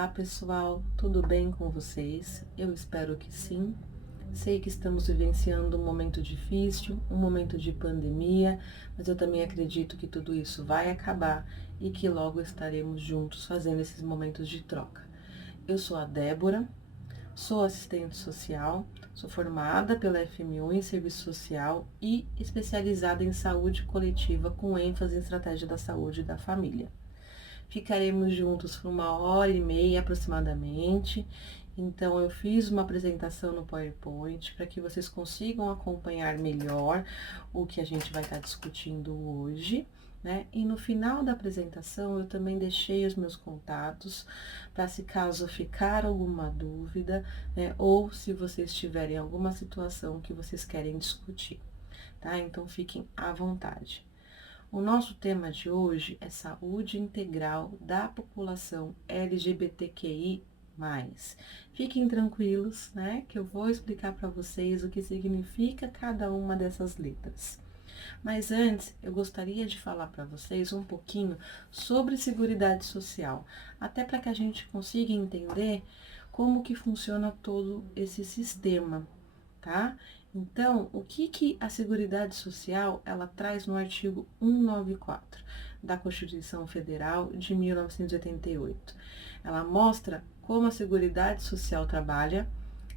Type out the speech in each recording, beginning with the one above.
Olá pessoal, tudo bem com vocês? Eu espero que sim. Sei que estamos vivenciando um momento difícil, um momento de pandemia, mas eu também acredito que tudo isso vai acabar e que logo estaremos juntos fazendo esses momentos de troca. Eu sou a Débora, sou assistente social, sou formada pela FMU em Serviço Social e especializada em saúde coletiva com ênfase em estratégia da saúde e da família. Ficaremos juntos por 1h30 aproximadamente. Então, eu fiz uma apresentação no PowerPoint para que vocês consigam acompanhar melhor o que a gente vai estar discutindo hoje, né? E no final da apresentação, eu também deixei os meus contatos para se caso ficar alguma dúvida, né? Ou se vocês tiverem alguma situação que vocês querem discutir, tá? Então, fiquem à vontade. O nosso tema de hoje é saúde integral da população LGBTQI+. Fiquem tranquilos, né, que eu vou explicar para vocês o que significa cada uma dessas letras. Mas antes, eu gostaria de falar para vocês um pouquinho sobre Seguridade Social, até para que a gente consiga entender como que funciona todo esse sistema, tá? Então, o que a Seguridade Social, ela traz no artigo 194 da Constituição Federal de 1988? Ela mostra como a Seguridade Social trabalha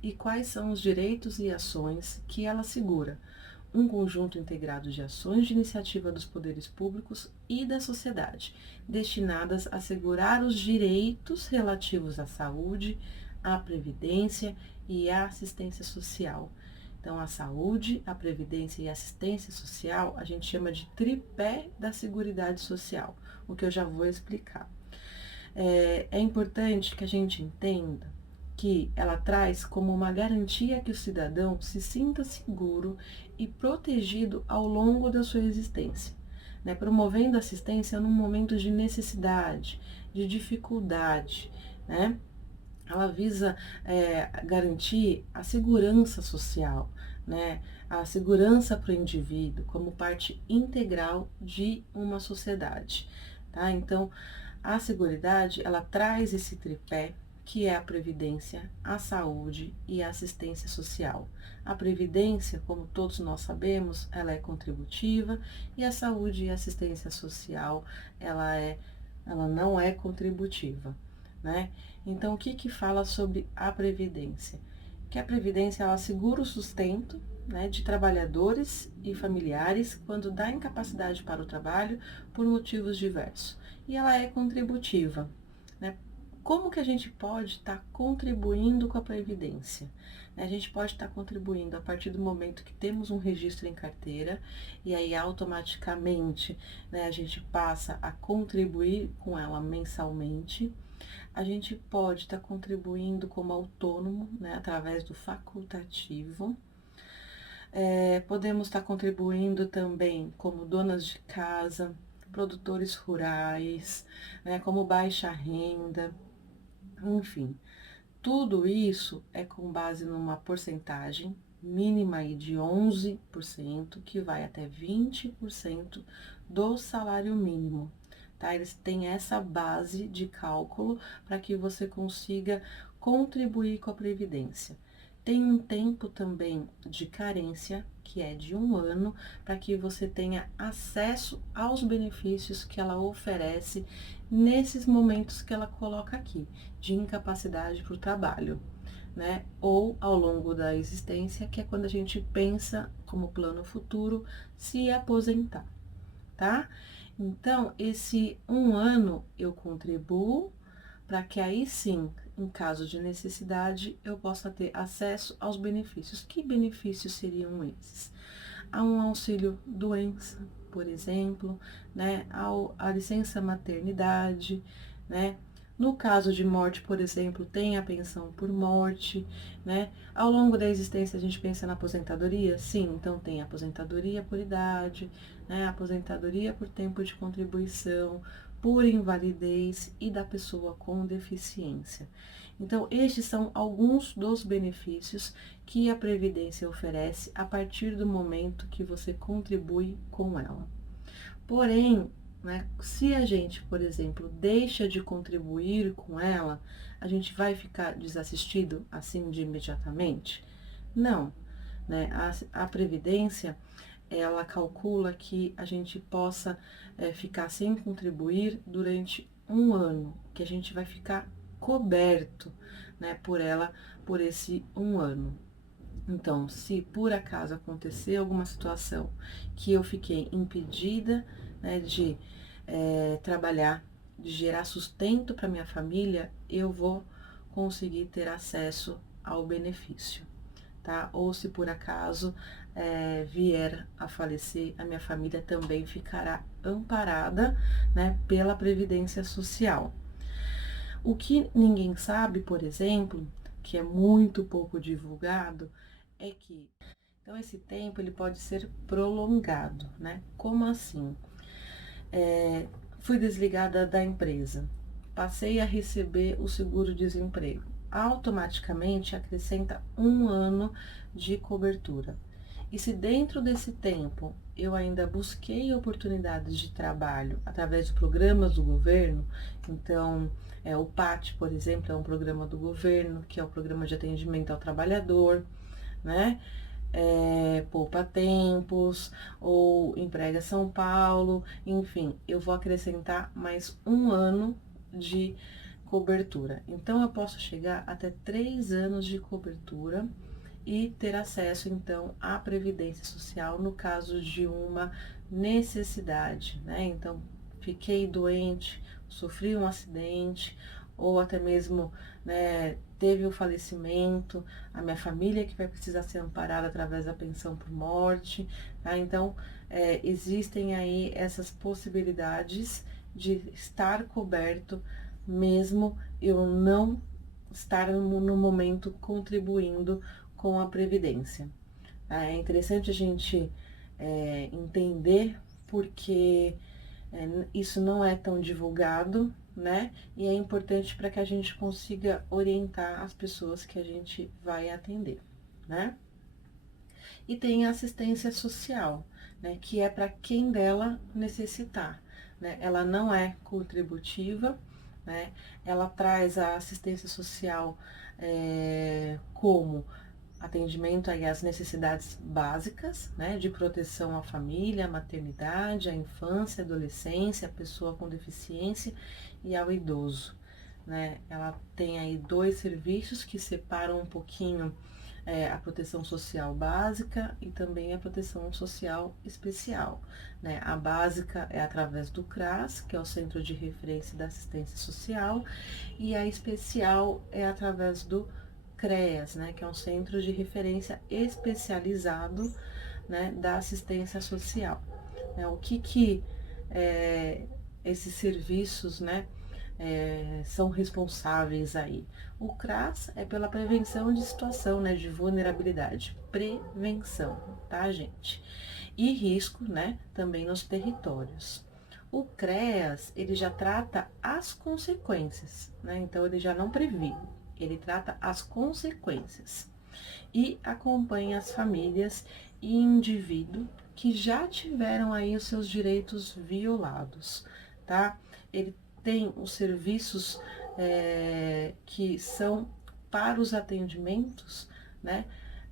e quais são os direitos e ações que ela assegura. Um conjunto integrado de ações de iniciativa dos poderes públicos e da sociedade, destinadas a assegurar os direitos relativos à saúde, à previdência e à assistência social. Então, a saúde, a previdência e a assistência social, a gente chama de tripé da Seguridade Social, o que eu já vou explicar. É importante que a gente entenda que ela traz como uma garantia que o cidadão se sinta seguro e protegido ao longo da sua existência, né? Promovendo assistência num momento de necessidade, de dificuldade, né? Ela visa garantir a segurança social, né? A segurança para o indivíduo como parte integral de uma sociedade, tá? Então, a Seguridade, ela traz esse tripé que é a previdência, a saúde e a assistência social. A previdência, como todos nós sabemos, ela é contributiva e a saúde e a assistência social, ela não é contributiva, né? Então, o que fala sobre a previdência? Que a previdência, ela assegura o sustento, né, de trabalhadores e familiares quando dá incapacidade para o trabalho por motivos diversos. E ela é contributiva, né? Como que a gente pode estar contribuindo com a Previdência? A gente pode estar contribuindo a partir do momento que temos um registro em carteira e aí automaticamente, né, a gente passa a contribuir com ela mensalmente. A gente pode estar contribuindo como autônomo, né, através do facultativo. Podemos estar contribuindo também como donas de casa, produtores rurais, né, como baixa renda, enfim. Tudo isso é com base numa porcentagem mínima aí de 11%, que vai até 20% do salário mínimo, tá? Eles têm essa base de cálculo para que você consiga contribuir com a Previdência. Tem um tempo também de carência, que é de 1 ano, para que você tenha acesso aos benefícios que ela oferece nesses momentos que ela coloca aqui, de incapacidade para o trabalho, né? Ou ao longo da existência, que é quando a gente pensa como plano futuro se aposentar, tá? Então, esse 1 ano eu contribuo para que aí sim, em caso de necessidade, eu possa ter acesso aos benefícios. Que benefícios seriam esses? Há um auxílio doença, por exemplo, né? A licença maternidade, né? No caso de morte, por exemplo, tem a pensão por morte, né? Ao longo da existência, a gente pensa na aposentadoria? Sim, então tem aposentadoria por idade, né? Aposentadoria por tempo de contribuição, por invalidez e da pessoa com deficiência. Então, estes são alguns dos benefícios que a Previdência oferece a partir do momento que você contribui com ela. Porém, né? Se a gente, por exemplo, deixa de contribuir com ela, a gente vai ficar desassistido assim de imediatamente? Não, né? A Previdência, ela calcula que a gente possa ficar sem contribuir durante um ano, que a gente vai ficar coberto, né, por ela por esse um ano. Então, se por acaso acontecer alguma situação que eu fiquei impedida, né, de trabalhar, de gerar sustento para minha família, eu vou conseguir ter acesso ao benefício, tá? Ou se por acaso vier a falecer, a minha família também ficará amparada, né, pela Previdência Social. O que ninguém sabe, por exemplo, que é muito pouco divulgado, é que então esse tempo ele pode ser prolongado, né? Como assim? Fui desligada da empresa, passei a receber o seguro-desemprego. Automaticamente acrescenta um ano de cobertura. E se dentro desse tempo eu ainda busquei oportunidades de trabalho através de programas do governo, então o PAT, por exemplo, é um programa do governo, que é o Programa de Atendimento ao Trabalhador, né? Poupa Tempos ou Emprega São Paulo, enfim, eu vou acrescentar mais um ano de cobertura. Então, eu posso chegar até 3 anos de cobertura e ter acesso, então, à Previdência Social no caso de uma necessidade, né? Então, fiquei doente, sofri um acidente, ou até mesmo, né, teve o falecimento, a minha família que vai precisar ser amparada através da pensão por morte, tá? Então, existem aí essas possibilidades de estar coberto, mesmo eu não estar no momento contribuindo com a Previdência. É interessante a gente entender porque isso não é tão divulgado, né? E é importante para que a gente consiga orientar as pessoas que a gente vai atender, né? E tem a assistência social, né? Que é para quem dela necessitar, né? Ela não é contributiva, né? Ela traz a assistência social como atendimento aí às necessidades básicas, né, de proteção à família, à maternidade, à infância, à adolescência, à pessoa com deficiência e ao idoso, né. Ela tem aí 2 serviços que separam um pouquinho a proteção social básica e também a proteção social especial, né. A básica é através do CRAS, que é o Centro de Referência da Assistência Social, e a especial é através do CREAS, né, que é um centro de referência especializado, né, da assistência social. O que esses serviços, né, são responsáveis aí? O CRAS é pela prevenção de situação, né, de vulnerabilidade, prevenção, tá, gente? E risco, né, também nos territórios. O CREAS, ele já trata as consequências, né, então ele já não previne, ele trata as consequências e acompanha as famílias e indivíduos que já tiveram aí os seus direitos violados, tá? Ele tem os serviços que são para os atendimentos, né?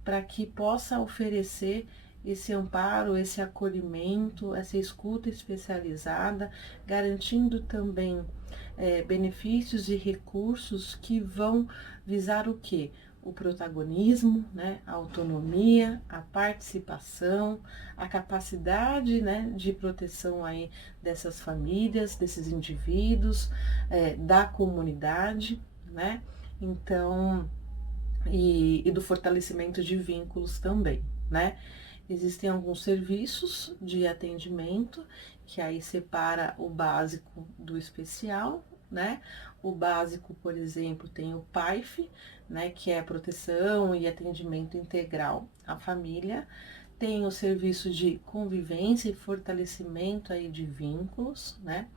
Para que possa oferecer esse amparo, esse acolhimento, essa escuta especializada, garantindo também benefícios e recursos que vão visar o quê? O protagonismo, né, a autonomia, a participação, a capacidade, né, de proteção aí dessas famílias, desses indivíduos, da comunidade, né? Então, e do fortalecimento de vínculos também, né? Existem alguns serviços de atendimento que aí separa o básico do especial, né? O básico, por exemplo, tem o PAIF, né, que é proteção e atendimento integral à família. tem o serviço de convivência e fortalecimento aí de vínculos, né?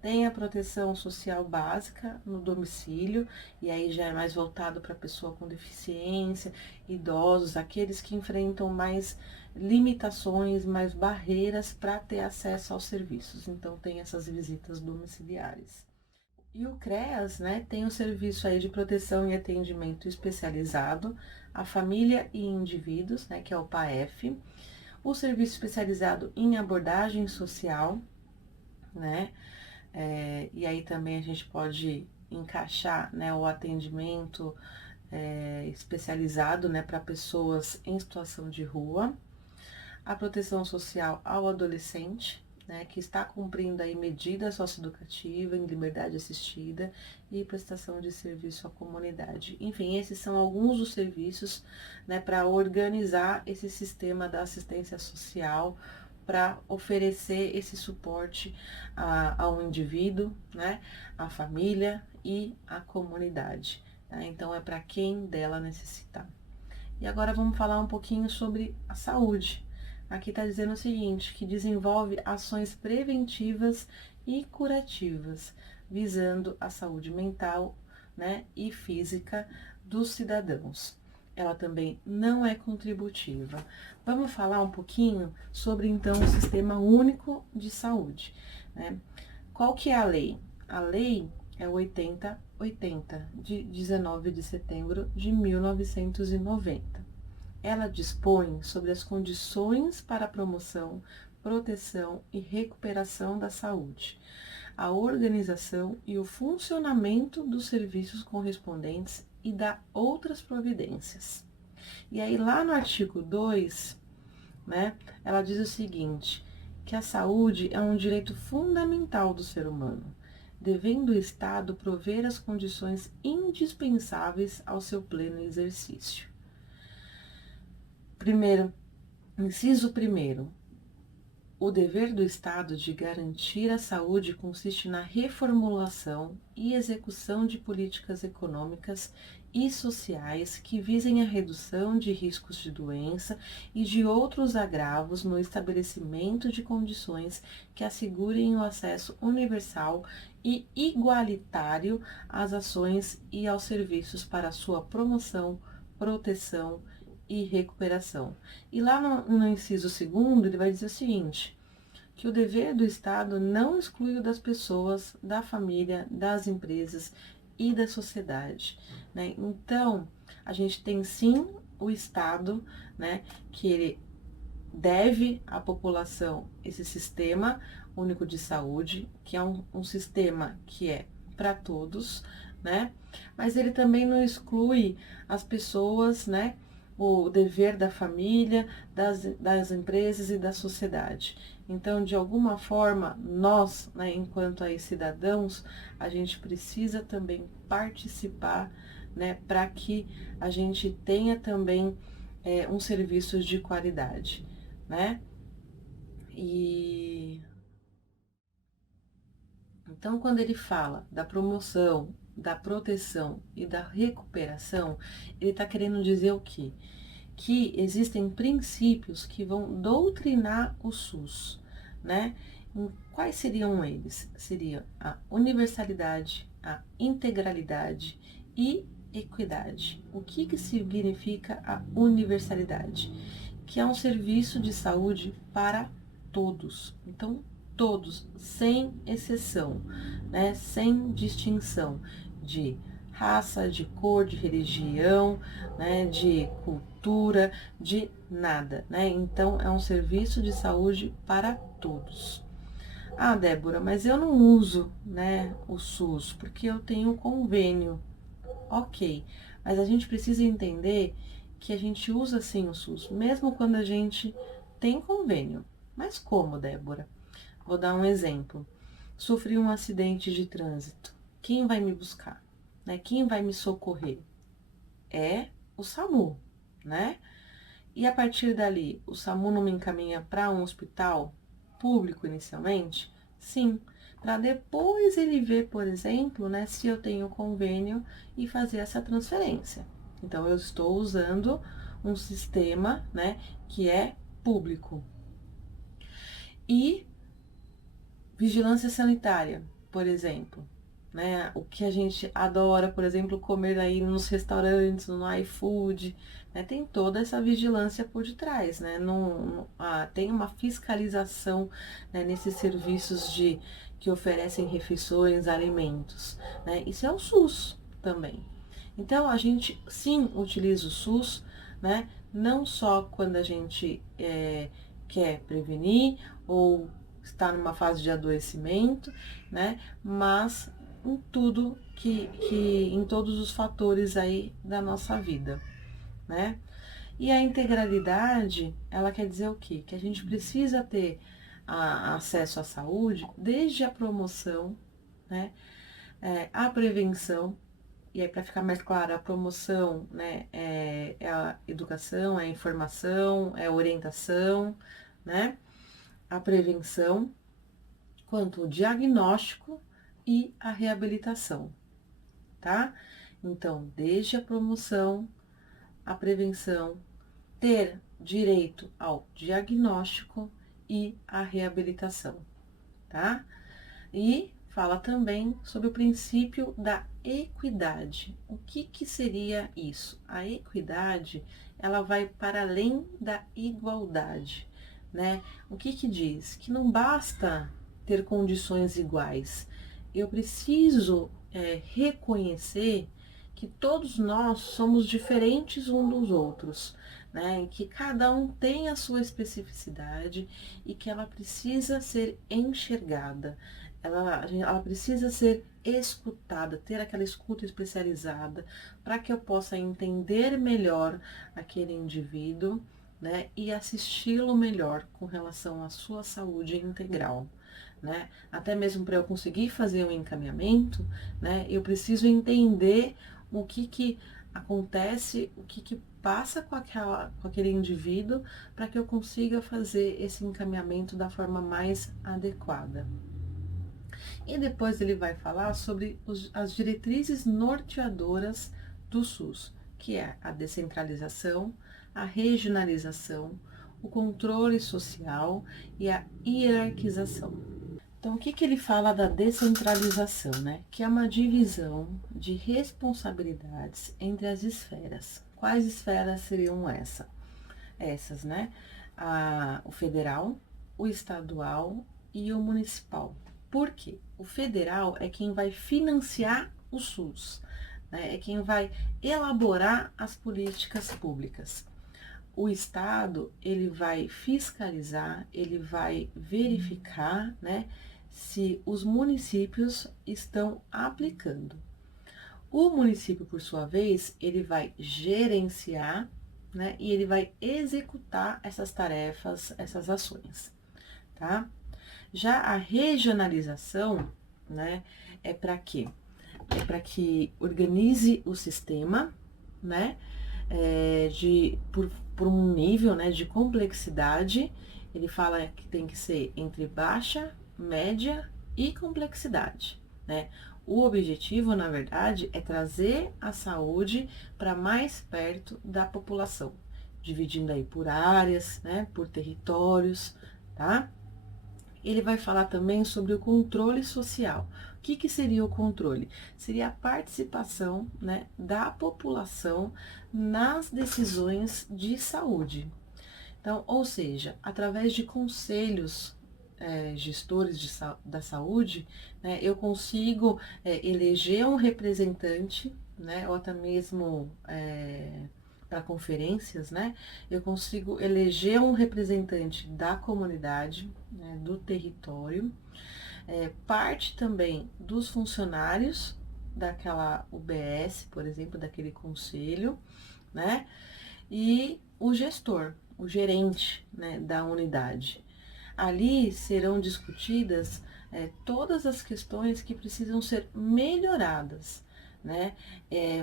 Tem a proteção social básica no domicílio, e aí já é mais voltado para pessoa com deficiência, idosos, aqueles que enfrentam mais limitações, mais barreiras para ter acesso aos serviços. Então tem essas visitas domiciliares. E o CREAS, né, tem o serviço aí de proteção e atendimento especializado à família e indivíduos, né, que é o PAEF, o serviço especializado em abordagem social, né, e aí também a gente pode encaixar, né, o atendimento especializado, né, para pessoas em situação de rua, a proteção social ao adolescente, né, que está cumprindo aí medida socioeducativa em liberdade assistida e prestação de serviço à comunidade. Enfim, esses são alguns dos serviços, né, para organizar esse sistema da assistência social, para oferecer esse suporte ao indivíduo, né, à família e à comunidade. Tá? Então, é para quem dela necessitar. E agora vamos falar um pouquinho sobre a saúde. Aqui está dizendo o seguinte, que desenvolve ações preventivas e curativas, visando a saúde mental, né, e física dos cidadãos. Ela também não é contributiva. Vamos falar um pouquinho sobre, então, o Sistema Único de Saúde, né? Qual que é a lei? A lei é o 8080, de 19 de setembro de 1990. Ela dispõe sobre as condições para a promoção, proteção e recuperação da saúde, a organização e o funcionamento dos serviços correspondentes e dá outras providências. E aí lá no artigo 2, né, ela diz o seguinte, que a saúde é um direito fundamental do ser humano, devendo o Estado prover as condições indispensáveis ao seu pleno exercício. Primeiro, inciso primeiro, o dever do Estado de garantir a saúde consiste na reformulação e execução de políticas econômicas e sociais que visem a redução de riscos de doença e de outros agravos no estabelecimento de condições que assegurem o acesso universal e igualitário às ações e aos serviços para sua promoção, proteção e recuperação. E lá no inciso segundo, ele vai dizer o seguinte, que o dever do Estado não exclui o das pessoas, da família, das empresas e da sociedade, né? Então, a gente tem sim o Estado, né, que ele deve à população esse sistema único de saúde, que é um sistema que é para todos, né? Mas ele também não exclui as pessoas, né? O dever da família, das empresas e da sociedade. Então, de alguma forma, nós, né, enquanto aí cidadãos, a gente precisa também participar, né, para que a gente tenha também um serviço de qualidade, né? E então, quando ele fala da promoção, da proteção e da recuperação, ele está querendo dizer o quê? Que existem princípios que vão doutrinar o SUS, né? Quais seriam eles? Seria a universalidade, a integralidade e equidade. O que significa a universalidade? Que é um serviço de saúde para todos. Então, todos, sem exceção, né? Sem distinção de raça, de cor, de religião, né? De cultura, de nada, né? Então, é um serviço de saúde para todos. Ah, Débora, mas eu não uso, né, o SUS, porque eu tenho convênio. Ok, mas a gente precisa entender que a gente usa sim o SUS, mesmo quando a gente tem convênio. Mas como, Débora? Vou dar um exemplo. Sofri um acidente de trânsito. Quem vai me buscar? Né? Quem vai me socorrer? É o SAMU, né? E a partir dali, o SAMU não me encaminha para um hospital público inicialmente? Sim, para depois ele ver, por exemplo, né, se eu tenho convênio e fazer essa transferência. Então, eu estou usando um sistema, né, que é público. E vigilância sanitária, por exemplo, né? O que a gente adora, por exemplo, comer aí nos restaurantes, no iFood, né? Tem toda essa vigilância por detrás, né? Tem uma fiscalização, né, nesses serviços que oferecem refeições, alimentos, né? Isso é o SUS também. Então, a gente sim utiliza o SUS, né? Não só quando a gente quer prevenir ou está numa fase de adoecimento, né? Mas em tudo em todos os fatores aí da nossa vida, né? E a integralidade, ela quer dizer o quê? Que a gente precisa ter acesso à saúde desde a promoção, né? A prevenção, e aí para ficar mais claro, a promoção, né, é a educação, é a informação, é a orientação, né? A prevenção, quanto o diagnóstico e a reabilitação, tá? Então, desde a promoção, a prevenção, ter direito ao diagnóstico e à reabilitação, tá? E fala também sobre o princípio da equidade. O que seria isso? A equidade, ela vai para além da igualdade, né? O que diz? Que não basta ter condições iguais. Eu preciso reconhecer que todos nós somos diferentes uns dos outros, né? Que cada um tem a sua especificidade e que ela precisa ser enxergada. Ela precisa ser escutada, ter aquela escuta especializada, para que eu possa entender melhor aquele indivíduo, né, e assisti-lo melhor com relação à sua saúde integral, né? Até mesmo para eu conseguir fazer o encaminhamento, né, eu preciso entender o que acontece, o que passa com aquele indivíduo, para que eu consiga fazer esse encaminhamento da forma mais adequada. E depois ele vai falar sobre as diretrizes norteadoras do SUS, que é a descentralização, a regionalização, o controle social e a hierarquização. Então, o que ele fala da descentralização, né? Que é uma divisão de responsabilidades entre as esferas. Quais esferas seriam essas, né? O federal, o estadual e o municipal. Por quê? O federal é quem vai financiar o SUS, né? É quem vai elaborar as políticas públicas. O Estado, ele vai fiscalizar, ele vai verificar, né, se os municípios estão aplicando. O município, por sua vez, ele vai gerenciar, né, e ele vai executar essas tarefas, essas ações, tá? Já a regionalização, né, é para quê? É para que organize o sistema, né, por um nível, né, de complexidade. Ele fala que tem que ser entre baixa, média e complexidade, né? O objetivo, na verdade, é trazer a saúde para mais perto da população, dividindo aí por áreas, né, por territórios, tá? Ele vai falar também sobre o controle social. O que seria o controle? Seria a participação, né, da população nas decisões de saúde. Então, ou seja, através de conselhos gestores da saúde, né, eu consigo eleger um representante, né, ou até mesmo para conferências, né, eu consigo eleger um representante da comunidade, né, do território, parte também dos funcionários daquela UBS, por exemplo, daquele conselho, né, e o gestor, o gerente, né, da unidade. Ali serão discutidas todas as questões que precisam ser melhoradas, né?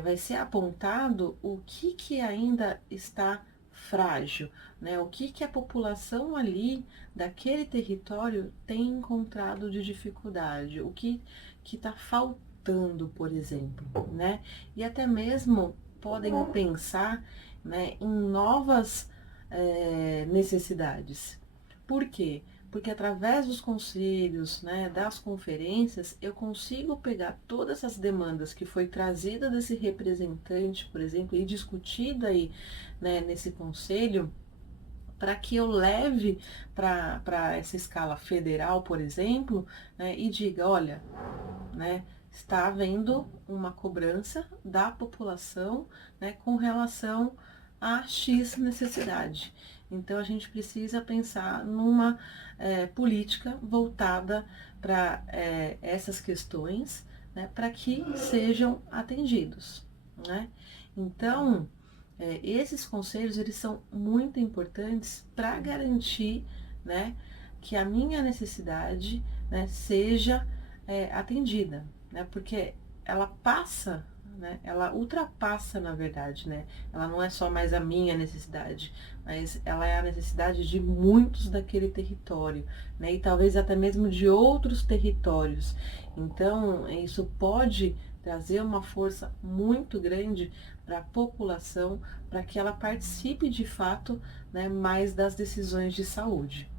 Vai ser apontado o que ainda está frágil, né? O que a população ali daquele território tem encontrado de dificuldade, o que está faltando, por exemplo, né? E até mesmo podem pensar, né, em novas necessidades. Por quê? Porque através dos conselhos, né, das conferências, eu consigo pegar todas essas demandas que foi trazida desse representante, por exemplo, e discutida aí, né, nesse conselho, para que eu leve para essa escala federal, por exemplo, né, e diga, olha, né, está havendo uma cobrança da população, né, com relação a X necessidade. Então a gente precisa pensar numa política voltada para essas questões, né, para que sejam atendidos, né? Então esses conselhos eles são muito importantes para garantir, né, que a minha necessidade, né, seja atendida, né, porque ela passa, né, ela ultrapassa, na verdade, né, ela não é só mais a minha necessidade, mas ela é a necessidade de muitos daquele território, né, e talvez até mesmo de outros territórios. Então, isso pode trazer uma força muito grande para a população, para que ela participe de fato, né, mais das decisões de saúde.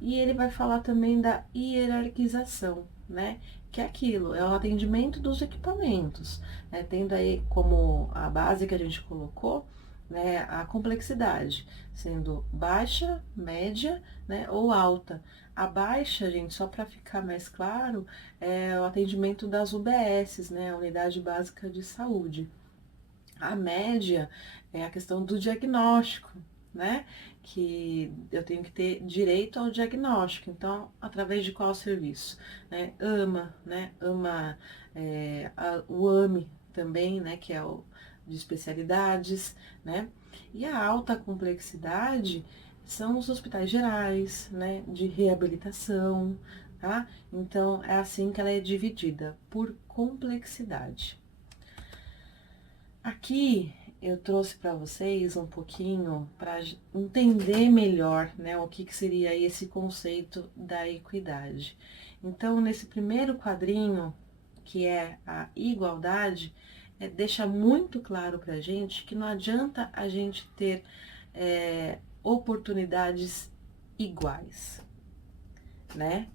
E ele vai falar também da hierarquização, né? Que é aquilo, é o atendimento dos equipamentos, né? Tendo aí como a base que a gente colocou, né, a complexidade, sendo baixa, média, né, ou alta. A baixa, gente, só para ficar mais claro, é o atendimento das UBSs, né, a Unidade Básica de Saúde. A média é a questão do diagnóstico, né? Que eu tenho que ter direito ao diagnóstico. Então, através de qual serviço? Né? AMA, né? AMA, o AME também, né? Que é o de especialidades, né? E a alta complexidade são os hospitais gerais, né? De reabilitação, tá? Então, é assim que ela é dividida, por complexidade. Aqui eu trouxe para vocês um pouquinho para entender melhor, né, o que seria esse conceito da equidade. Então, nesse primeiro quadrinho, que é a igualdade, deixa muito claro para a gente que não adianta a gente ter oportunidades iguais, né?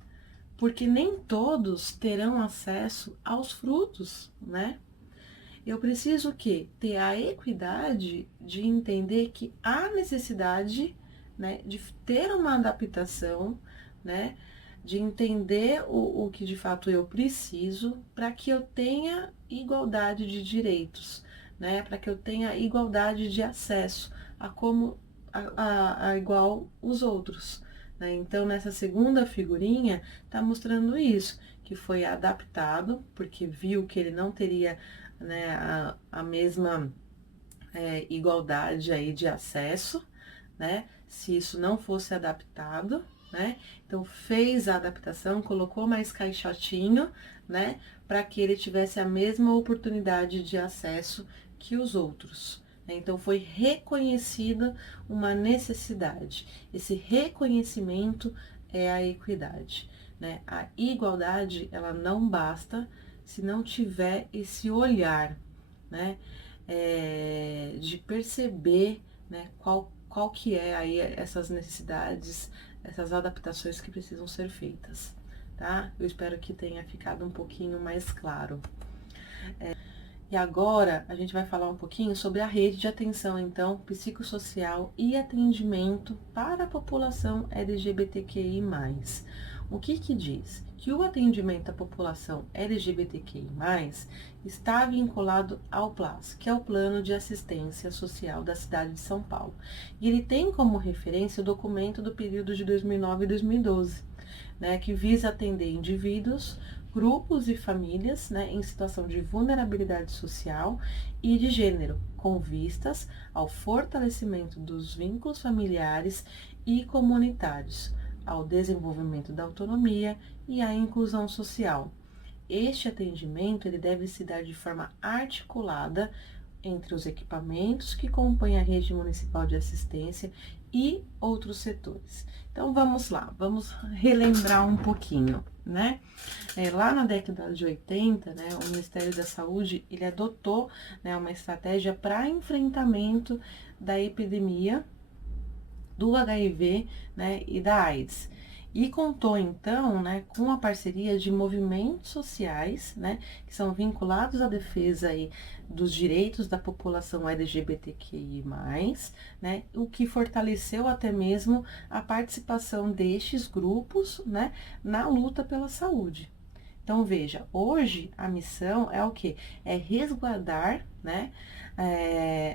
Porque nem todos terão acesso aos frutos, né? Eu preciso ter a equidade de entender que há necessidade, né, de ter uma adaptação, né, de entender o que de fato eu preciso para que eu tenha igualdade de direitos, né, para que eu tenha igualdade de acesso a como a igual os outros. Né? Então, nessa segunda figurinha, está mostrando isso, que foi adaptado, porque viu que ele não teria, né, a mesma igualdade aí de acesso, né, se isso não fosse adaptado, né, então fez a adaptação, colocou mais caixotinho, né, para que ele tivesse a mesma oportunidade de acesso que os outros. Então foi reconhecida uma necessidade. Esse reconhecimento é a equidade, né? A igualdade, ela não basta se não tiver esse olhar, né, de perceber, né, qual que é aí essas necessidades, essas adaptações que precisam ser feitas, tá? Eu espero que tenha ficado um pouquinho mais claro. E agora a gente vai falar um pouquinho sobre a rede de atenção, então, psicossocial e atendimento para a população LGBTQI+. O que diz? Que o atendimento à população LGBTQI+, está vinculado ao PLAS, que é o Plano de Assistência Social da cidade de São Paulo. E ele tem como referência o documento do período de 2009 e 2012, né, que visa atender indivíduos, grupos e famílias, né, em situação de vulnerabilidade social e de gênero, com vistas ao fortalecimento dos vínculos familiares e comunitários, ao desenvolvimento da autonomia e à inclusão social. Este atendimento ele deve se dar de forma articulada entre os equipamentos que compõem a rede municipal de assistência e outros setores. Então vamos lá, vamos relembrar um pouquinho, né? Lá na década de 80, né, o Ministério da Saúde, ele adotou, né, uma estratégia para enfrentamento da epidemia do HIV, né, e da AIDS. E contou então, né, com a parceria de movimentos sociais, né, que são vinculados à defesa aí dos direitos da população LGBTQI+, né, o que fortaleceu até mesmo a participação destes grupos, né, na luta pela saúde. Então veja, hoje a missão é o quê? É resguardar, né,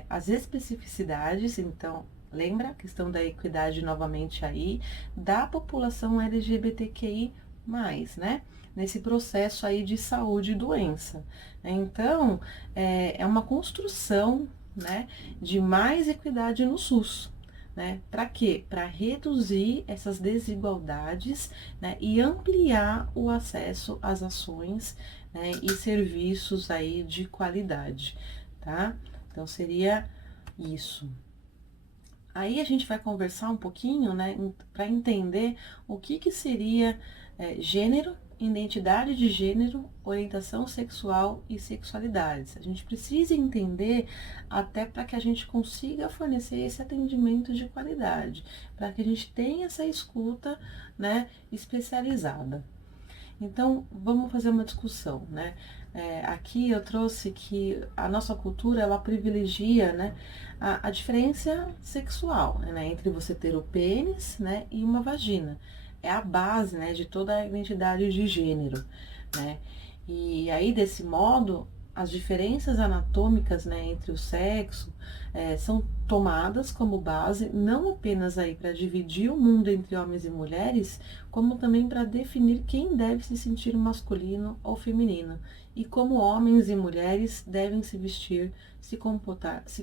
as especificidades, então lembra a questão da equidade novamente aí, da população LGBTQI+, né? Nesse processo aí de saúde e doença. Então, é uma construção, né, de mais equidade no SUS. Né? Para quê? Para reduzir essas desigualdades, né, e ampliar o acesso às ações, né, e serviços aí de qualidade, tá? Então seria isso. Aí a gente vai conversar um pouquinho, né, para entender o que seria gênero, identidade de gênero, orientação sexual e sexualidades. A gente precisa entender até para que a gente consiga fornecer esse atendimento de qualidade, para que a gente tenha essa escuta, né, especializada. Então, vamos fazer uma discussão, né? Aqui eu trouxe que a nossa cultura, ela privilegia, né, a diferença sexual, né, entre você ter o pênis, né, e uma vagina. É a base, né, de toda a identidade de gênero, né? E aí, desse modo, as diferenças anatômicas, né, entre o sexo, são tomadas como base, não apenas aí para dividir o mundo entre homens e mulheres, como também para definir quem deve se sentir masculino ou feminino, e como homens e mulheres devem se vestir, se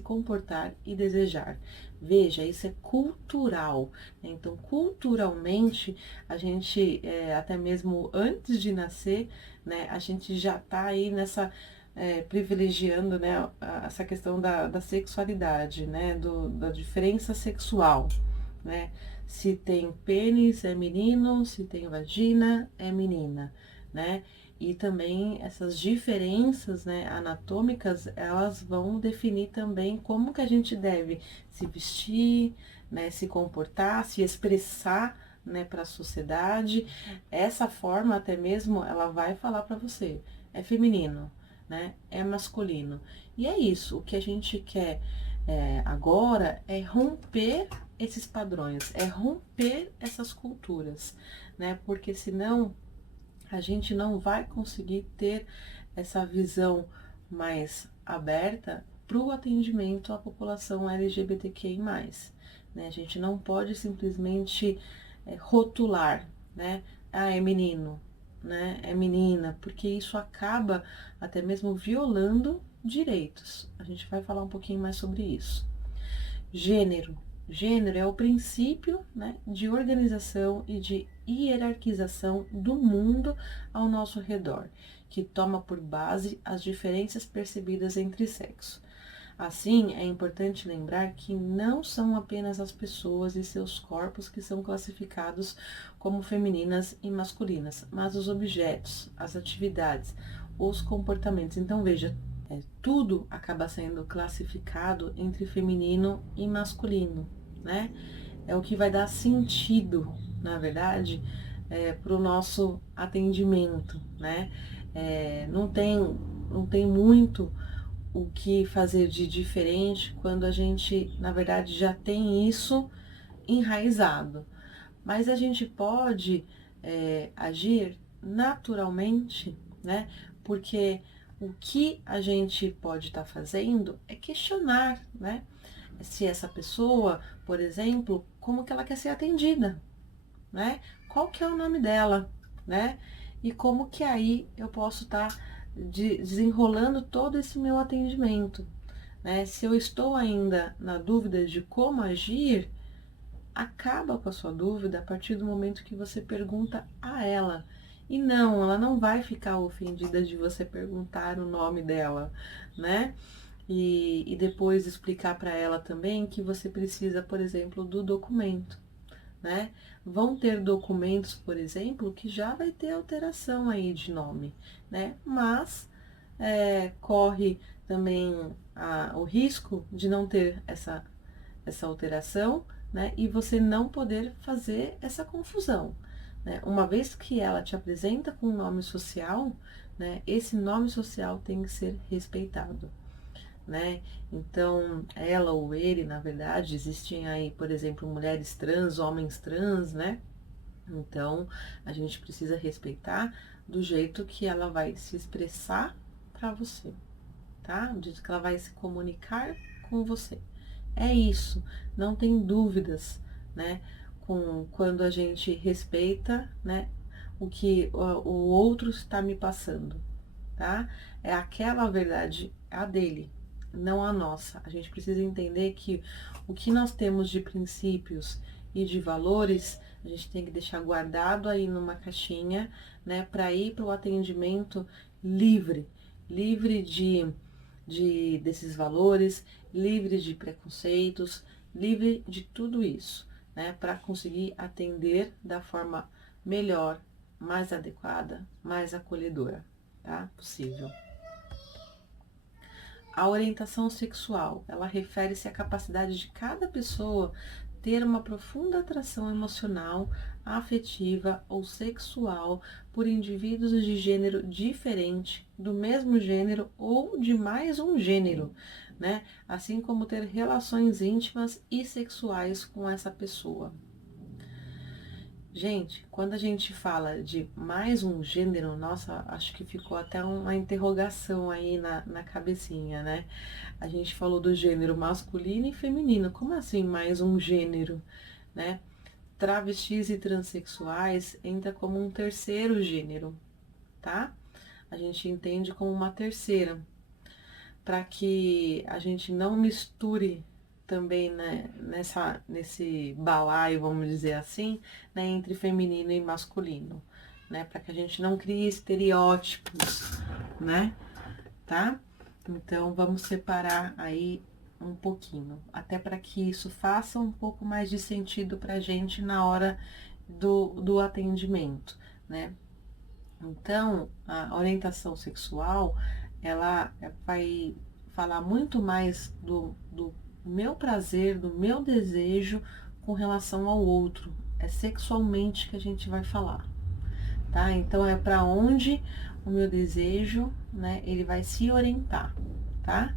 comportar e desejar. Veja, isso é cultural, né? Então, culturalmente, a gente, até mesmo antes de nascer, né, a gente já está aí nessa, privilegiando, né, essa questão da sexualidade, né, da diferença sexual, né? Se tem pênis é menino, se tem vagina é menina, né? E também essas diferenças, né, anatômicas, elas vão definir também como que a gente deve se vestir, né, se comportar, se expressar, né, para a sociedade. Essa forma até mesmo ela vai falar para você, é feminino, né? É masculino. E é isso, o que a gente quer agora é romper esses padrões, é romper essas culturas, né? Porque senão a gente não vai conseguir ter essa visão mais aberta para o atendimento à população LGBTQI+. Né? A gente não pode simplesmente rotular, né? Ah, é menino, né? É menina, porque isso acaba até mesmo violando direitos. A gente vai falar um pouquinho mais sobre isso. Gênero. Gênero é o princípio, né, de organização e de hierarquização do mundo ao nosso redor, que toma por base as diferenças percebidas entre sexos. Assim, é importante lembrar que não são apenas as pessoas e seus corpos que são classificados como femininas e masculinas, mas os objetos, as atividades, os comportamentos. Então, veja, tudo acaba sendo classificado entre feminino e masculino, né? É o que vai dar sentido, na verdade, para o nosso atendimento, né? Não tem muito o que fazer de diferente quando a gente, na verdade, já tem isso enraizado. Mas a gente pode agir naturalmente, né? Porque o que a gente pode estar fazendo é questionar, né? Se essa pessoa, por exemplo, como que ela quer ser atendida, né? Qual que é o nome dela, né? E como que aí eu posso estar desenrolando todo esse meu atendimento, né? Se eu estou ainda na dúvida de como agir, acaba com a sua dúvida a partir do momento que você pergunta a ela. E não, ela não vai ficar ofendida de você perguntar o nome dela, né? E depois explicar para ela também que você precisa, por exemplo, do documento, né? Vão ter documentos, por exemplo, que já vai ter alteração aí de nome, né? Mas corre também o risco de não ter essa alteração, né? E você não poder fazer essa confusão, né? Uma vez que ela te apresenta com um nome social, né? Esse nome social tem que ser respeitado, né? Então, ela ou ele, na verdade, existem aí, por exemplo, mulheres trans, homens trans, né? Então, a gente precisa respeitar do jeito que ela vai se expressar para você, tá? Do jeito que ela vai se comunicar com você. É isso, não tem dúvidas, né? Quando a gente respeita, né? O que o outro está me passando, tá? É aquela verdade, a dele, não a nossa. A gente precisa entender que o que nós temos de princípios e de valores, a gente tem que deixar guardado aí numa caixinha, né, para ir para o atendimento livre, livre desses valores, livre de preconceitos, livre de tudo isso, né, para conseguir atender da forma melhor, mais adequada, mais acolhedora, tá? Possível. A orientação sexual, ela refere-se à capacidade de cada pessoa ter uma profunda atração emocional, afetiva ou sexual por indivíduos de gênero diferente, do mesmo gênero ou de mais um gênero, né? Assim como ter relações íntimas e sexuais com essa pessoa. Gente, quando a gente fala de mais um gênero, nossa, acho que ficou até uma interrogação aí na cabecinha, né? A gente falou do gênero masculino e feminino, como assim mais um gênero, né? Travestis e transexuais entra como um terceiro gênero, tá? A gente entende como uma terceira, para que a gente não misture também, né, nesse balaio, vamos dizer assim, né, entre feminino e masculino, né, para que a gente não crie estereótipos, né, tá? Então vamos separar aí um pouquinho, até para que isso faça um pouco mais de sentido para a gente na hora do atendimento, né? Então, a orientação sexual, ela vai falar muito mais do meu prazer, do meu desejo com relação ao outro. É sexualmente que a gente vai falar, tá? Então, é para onde o meu desejo, né, ele vai se orientar, tá?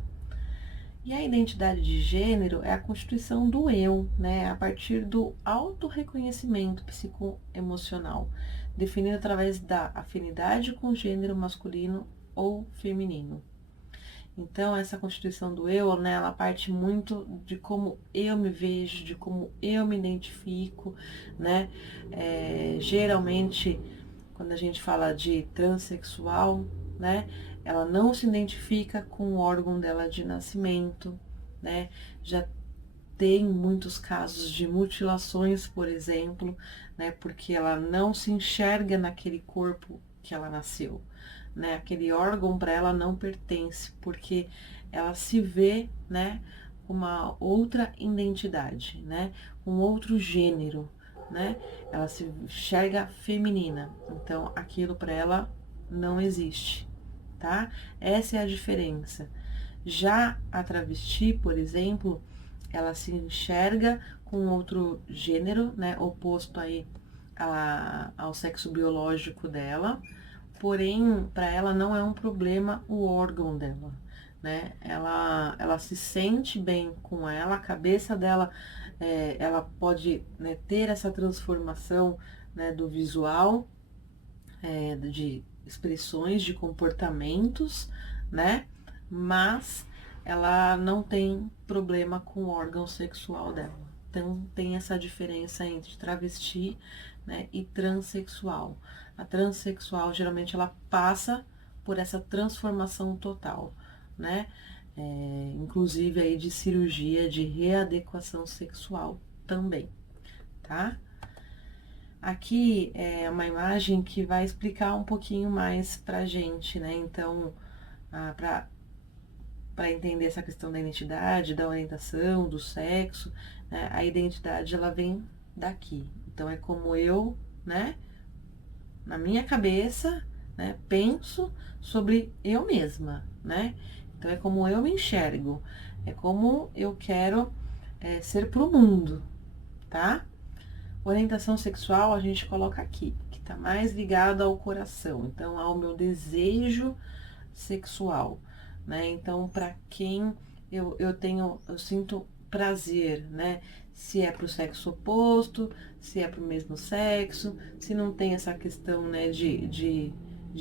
E a identidade de gênero é a constituição do eu, né, a partir do autorreconhecimento psicoemocional, definido através da afinidade com o gênero masculino ou feminino. Então, essa constituição do eu, né, ela parte muito de como eu me vejo, de como eu me identifico, né? Geralmente, quando a gente fala de transexual, né, ela não se identifica com o órgão dela de nascimento, né? Já tem muitos casos de mutilações, por exemplo, né, porque ela não se enxerga naquele corpo que ela nasceu, né? Aquele órgão para ela não pertence, porque ela se vê, né, com uma outra identidade, né, um outro gênero, né? Ela se enxerga feminina, então aquilo para ela não existe, tá? Essa é a diferença. Já a travesti, por exemplo, ela se enxerga com outro gênero, né, oposto aí ao sexo biológico dela, porém, para ela não é um problema o órgão dela, né? Ela se sente bem com ela, a cabeça dela, ela pode, né, ter essa transformação, né, do visual, de expressões, de comportamentos, né? Mas ela não tem problema com o órgão sexual dela. Então, tem essa diferença entre travesti, né, e transexual. A transexual, geralmente, ela passa por essa transformação total, né? Inclusive aí de cirurgia de readequação sexual também, tá? Aqui é uma imagem que vai explicar um pouquinho mais pra gente, né? Então, para entender essa questão da identidade, da orientação, do sexo, né? A identidade, ela vem daqui. Então, é como eu, né, na minha cabeça, né, penso sobre eu mesma, né? Então, é como eu me enxergo, é como eu quero ser pro mundo, tá? Orientação sexual a gente coloca aqui, que tá mais ligado ao coração, então ao meu desejo sexual, né? Então, para quem eu sinto prazer, né? Se é pro sexo oposto, se é pro mesmo sexo, se não tem essa questão, né, de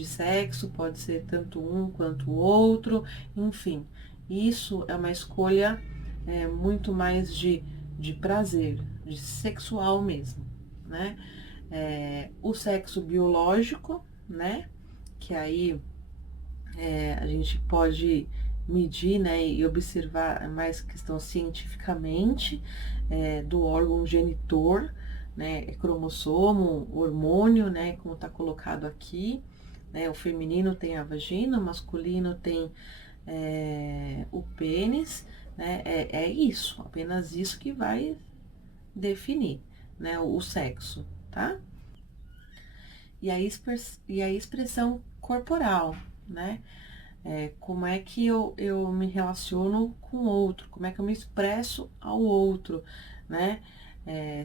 sexo, pode ser tanto um quanto o outro, enfim. Isso é uma escolha muito mais de prazer, de sexual mesmo, né? O sexo biológico, né? Que aí a gente pode medir, né, e observar mais questão cientificamente do órgão genitor, né, cromossomo, hormônio, né, como está colocado aqui, né, o feminino tem a vagina, o masculino tem o pênis, né, é isso, apenas isso que vai definir, né, o sexo, tá? E a expressão corporal, né? Como é que eu me relaciono com o outro, como é que eu me expresso ao outro, né?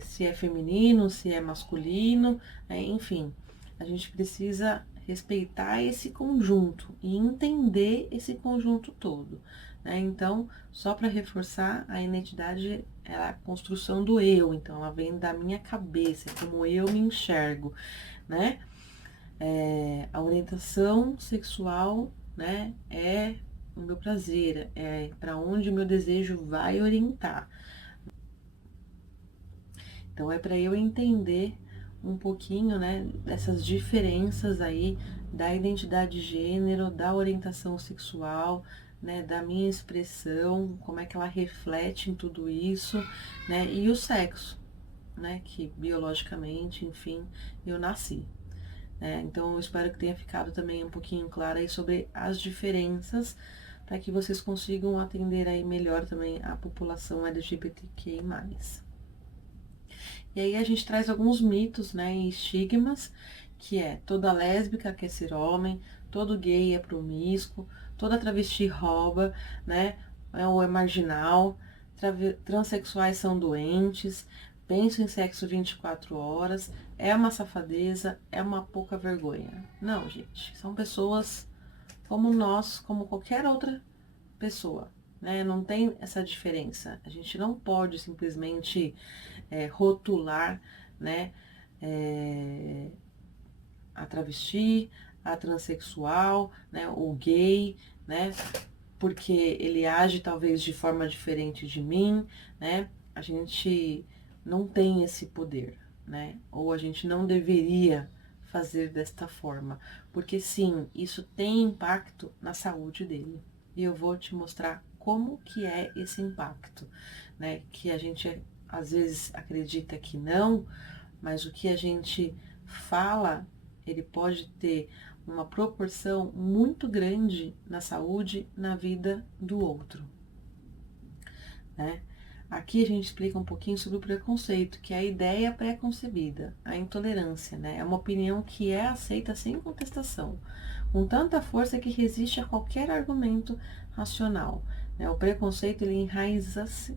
Se é feminino, se é masculino, enfim, a gente precisa respeitar esse conjunto e entender esse conjunto todo, né? Então, só para reforçar, a identidade é a construção do eu, então ela vem da minha cabeça, como eu me enxergo, né? A orientação sexual, né, é o meu prazer, é para onde o meu desejo vai orientar. Então é para eu entender um pouquinho, né, dessas diferenças aí da identidade de gênero, da orientação sexual, né, da minha expressão, como é que ela reflete em tudo isso, né, e o sexo, né, que biologicamente, enfim, eu nasci. Então, eu espero que tenha ficado também um pouquinho claro aí sobre as diferenças, para que vocês consigam atender aí melhor também a população LGBTQI+. E aí a gente traz alguns mitos, né, e estigmas, que é toda lésbica quer ser homem, todo gay é promíscuo, toda travesti rouba, né, ou é marginal, transexuais são doentes, pensam em sexo 24 horas, é uma safadeza, é uma pouca vergonha. Não, gente, são pessoas como nós, como qualquer outra pessoa, né? Não tem essa diferença. A gente não pode simplesmente rotular, né, a travesti, a transexual, né, o gay, né, porque ele age talvez de forma diferente de mim, né? A gente não tem esse poder, né? Ou a gente não deveria fazer desta forma, porque sim, isso tem impacto na saúde dele. E eu vou te mostrar como que é esse impacto, né? Que a gente às vezes acredita que não, mas o que a gente fala, ele pode ter uma proporção muito grande na saúde, na vida do outro, né? Aqui a gente explica um pouquinho sobre o preconceito, que é a ideia pré-concebida, a intolerância, né? É uma opinião que é aceita sem contestação, com tanta força que resiste a qualquer argumento racional, né? O preconceito, ele enraiza-se,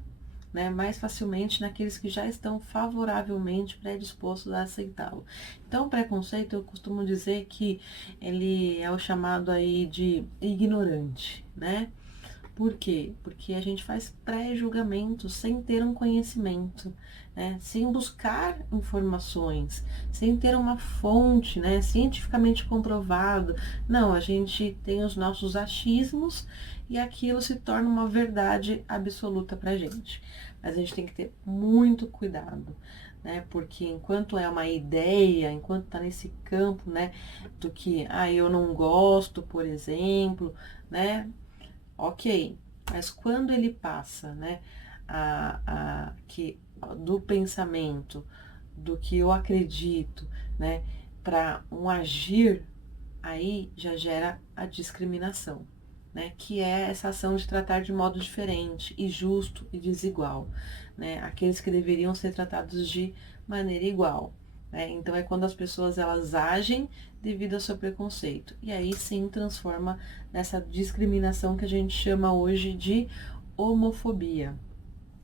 né, mais facilmente naqueles que já estão favoravelmente predispostos a aceitá-lo. Então, o preconceito, eu costumo dizer que ele é o chamado aí de ignorante, né? Por quê? Porque a gente faz pré-julgamento sem ter um conhecimento, né? Sem buscar informações, sem ter uma fonte, né, cientificamente comprovado. Não, a gente tem os nossos achismos e aquilo se torna uma verdade absoluta pra gente. Mas a gente tem que ter muito cuidado, né? Porque enquanto é uma ideia, enquanto tá nesse campo, né, do que, eu não gosto, por exemplo, né? Ok, mas quando ele passa, né, do pensamento, do que eu acredito, né, para um agir, aí já gera a discriminação, né, que é essa ação de tratar de modo diferente, injusto e desigual, né, aqueles que deveriam ser tratados de maneira igual. Então é quando as pessoas elas agem devido ao seu preconceito. E aí sim transforma nessa discriminação que a gente chama hoje de homofobia.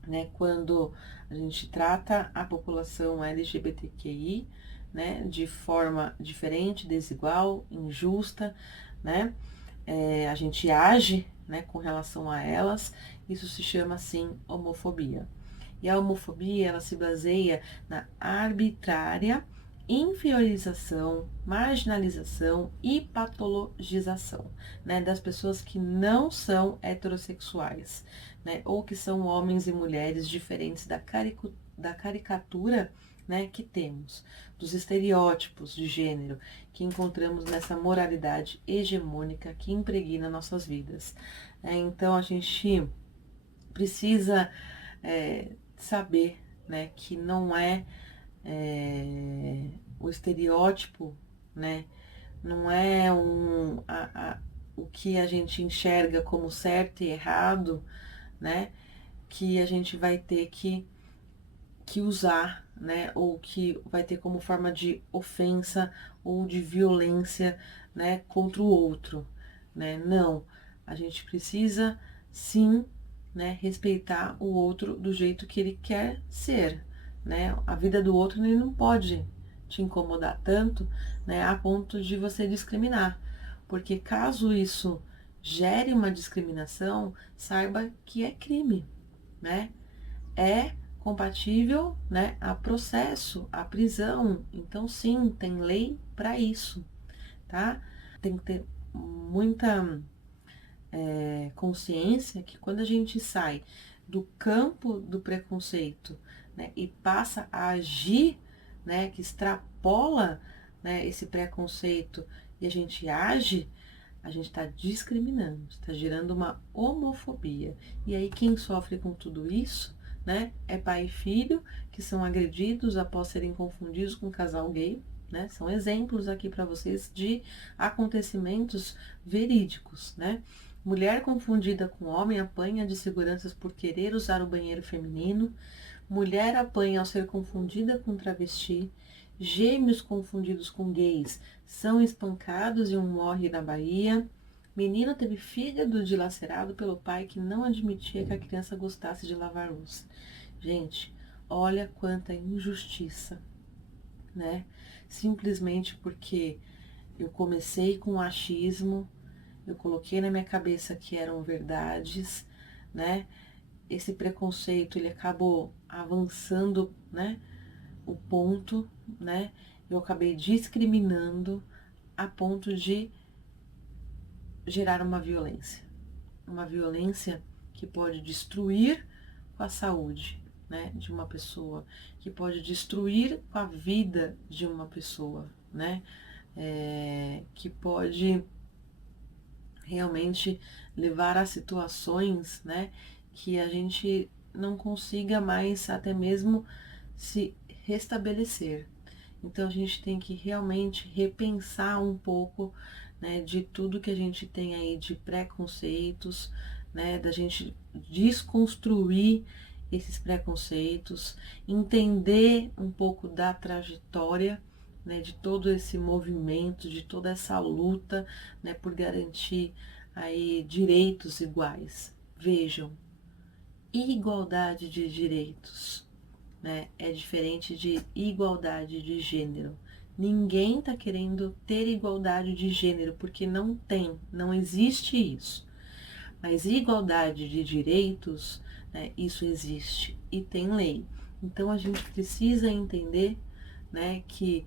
né, quando a gente trata a população LGBTQI, né, de forma diferente, desigual, injusta, né, a gente age, né, com relação a elas, isso se chama, assim, homofobia. E a homofobia, ela se baseia na arbitrária inferiorização, marginalização e patologização, né, das pessoas que não são heterossexuais, né, ou que são homens e mulheres diferentes da caricatura, né, que temos, dos estereótipos de gênero que encontramos nessa moralidade hegemônica que impregna nossas vidas. Então a gente precisa saber, né, que não o estereótipo, né, não é o que a gente enxerga como certo e errado, né, que a gente vai ter que usar, né, ou que vai ter como forma de ofensa ou de violência, né, contra o outro, né? Não, a gente precisa sim, né, respeitar o outro do jeito que ele quer ser, né? A vida do outro ele não pode te incomodar tanto, né, a ponto de você discriminar, porque caso isso gere uma discriminação, saiba que é crime, né? É compatível, né, a processo, a prisão. Então, sim, tem lei para isso, tá? Tem que ter muita consciência que quando a gente sai do campo do preconceito, né, e passa a agir, né, que extrapola, né, esse preconceito e a gente age, a gente está discriminando, está gerando uma homofobia. E aí quem sofre com tudo isso, né, é pai e filho que são agredidos após serem confundidos com um casal gay, né? São exemplos aqui para vocês de acontecimentos verídicos, né? Mulher confundida com homem apanha de seguranças por querer usar o banheiro feminino. Mulher apanha ao ser confundida com travesti. Gêmeos confundidos com gays são espancados e um morre na Bahia. Menina teve fígado dilacerado pelo pai que não admitia que a criança gostasse de lavar louça. Gente, olha quanta injustiça, né? Simplesmente porque eu comecei com achismo, eu coloquei na minha cabeça que eram verdades, né? Esse preconceito, ele acabou avançando, né? O ponto, né? Eu acabei discriminando a ponto de gerar uma violência que pode destruir com a saúde, né, de uma pessoa, que pode destruir com a vida de uma pessoa, né, que pode realmente levar a situações, né, que a gente não consiga mais até mesmo se restabelecer. Então a gente tem que realmente repensar um pouco, né, de tudo que a gente tem aí de preconceitos, né, da gente desconstruir esses preconceitos, entender um pouco da trajetória, né, de todo esse movimento, de toda essa luta, né, por garantir aí direitos iguais. Vejam, igualdade de direitos, né, é diferente de igualdade de gênero. Ninguém está querendo ter igualdade de gênero, porque não tem, não existe isso. Mas igualdade de direitos, né, isso existe e tem lei. Então a gente precisa entender, né, que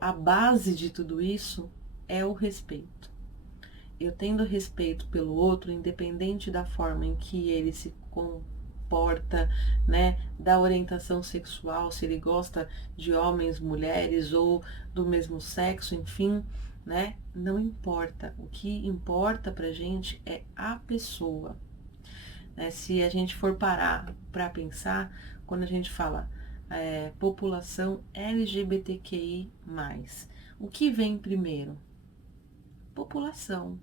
a base de tudo isso é o respeito. Eu tendo respeito pelo outro, independente da forma em que ele se comporta, né, da orientação sexual, se ele gosta de homens, mulheres ou do mesmo sexo, enfim, né, não importa. O que importa pra gente é a pessoa, né? Se a gente for parar para pensar, quando a gente fala população LGBTQI+, o que vem primeiro? População,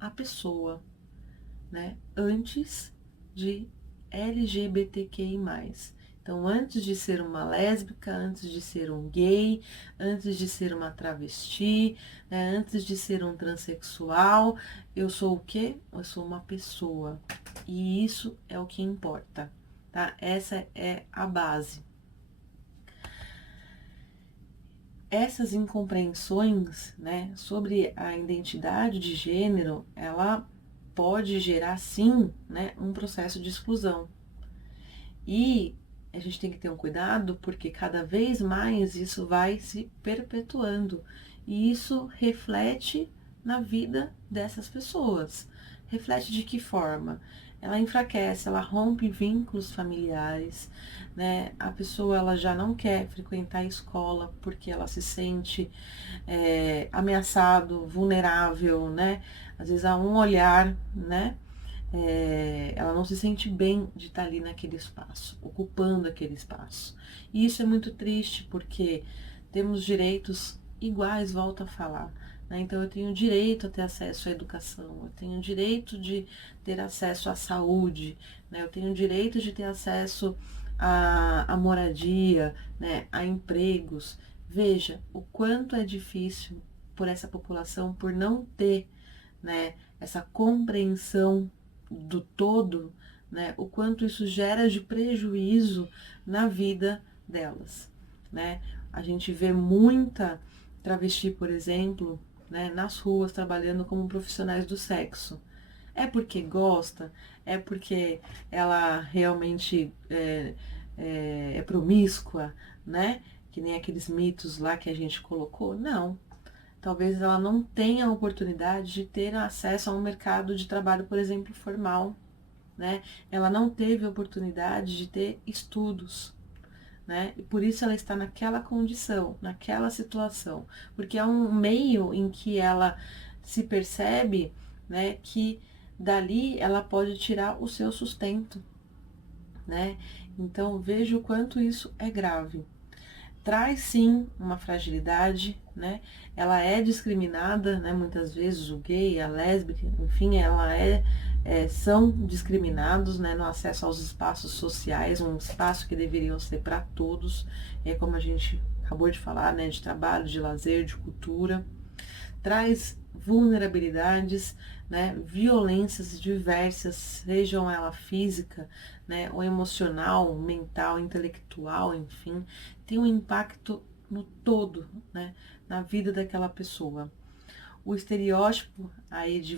a pessoa, né? Antes de LGBTQI+. Então, antes de ser uma lésbica, antes de ser um gay, antes de ser uma travesti, né? Antes de ser um transexual, eu sou o quê? Eu sou uma pessoa. E isso é o que importa, tá? Essa é a base. Essas incompreensões, né, sobre a identidade de gênero, ela pode gerar, sim, né, um processo de exclusão. E a gente tem que ter um cuidado, porque cada vez mais isso vai se perpetuando. E isso reflete na vida dessas pessoas. Reflete de que forma? Ela enfraquece, ela rompe vínculos familiares, né? A pessoa ela já não quer frequentar a escola porque ela se sente ameaçado, vulnerável, né? Às vezes há um olhar, né? Ela não se sente bem de estar ali naquele espaço, ocupando aquele espaço. E isso é muito triste porque temos direitos iguais, volto a falar. Né? Então eu tenho direito a ter acesso à educação, eu tenho direito de ter acesso à saúde, né? Eu tenho direito de ter acesso à moradia, né? A empregos. Veja o quanto é difícil por essa população por não ter, né, essa compreensão do todo, né, o quanto isso gera de prejuízo na vida delas, né? A gente vê muita travesti, por exemplo, né, nas ruas trabalhando como profissionais do sexo. É porque gosta? É porque ela realmente é promíscua, né? Que nem aqueles mitos lá que a gente colocou? Não. Talvez ela não tenha a oportunidade de ter acesso a um mercado de trabalho, por exemplo, formal, né? Ela não teve a oportunidade de ter estudos, né? E por isso ela está naquela condição, naquela situação, porque é um meio em que ela se percebe, né, que dali ela pode tirar o seu sustento, né? Então veja o quanto isso é grave. Traz sim uma fragilidade, né? Ela é discriminada, né? Muitas vezes o gay, a lésbica, enfim, são discriminados, né? No acesso aos espaços sociais, um espaço que deveriam ser para todos, como a gente acabou de falar, né? De trabalho, de lazer, de cultura. Traz vulnerabilidades, né, violências diversas, sejam ela física, né, ou emocional, mental, intelectual, enfim, tem um impacto no todo, né, na vida daquela pessoa. O estereótipo aí de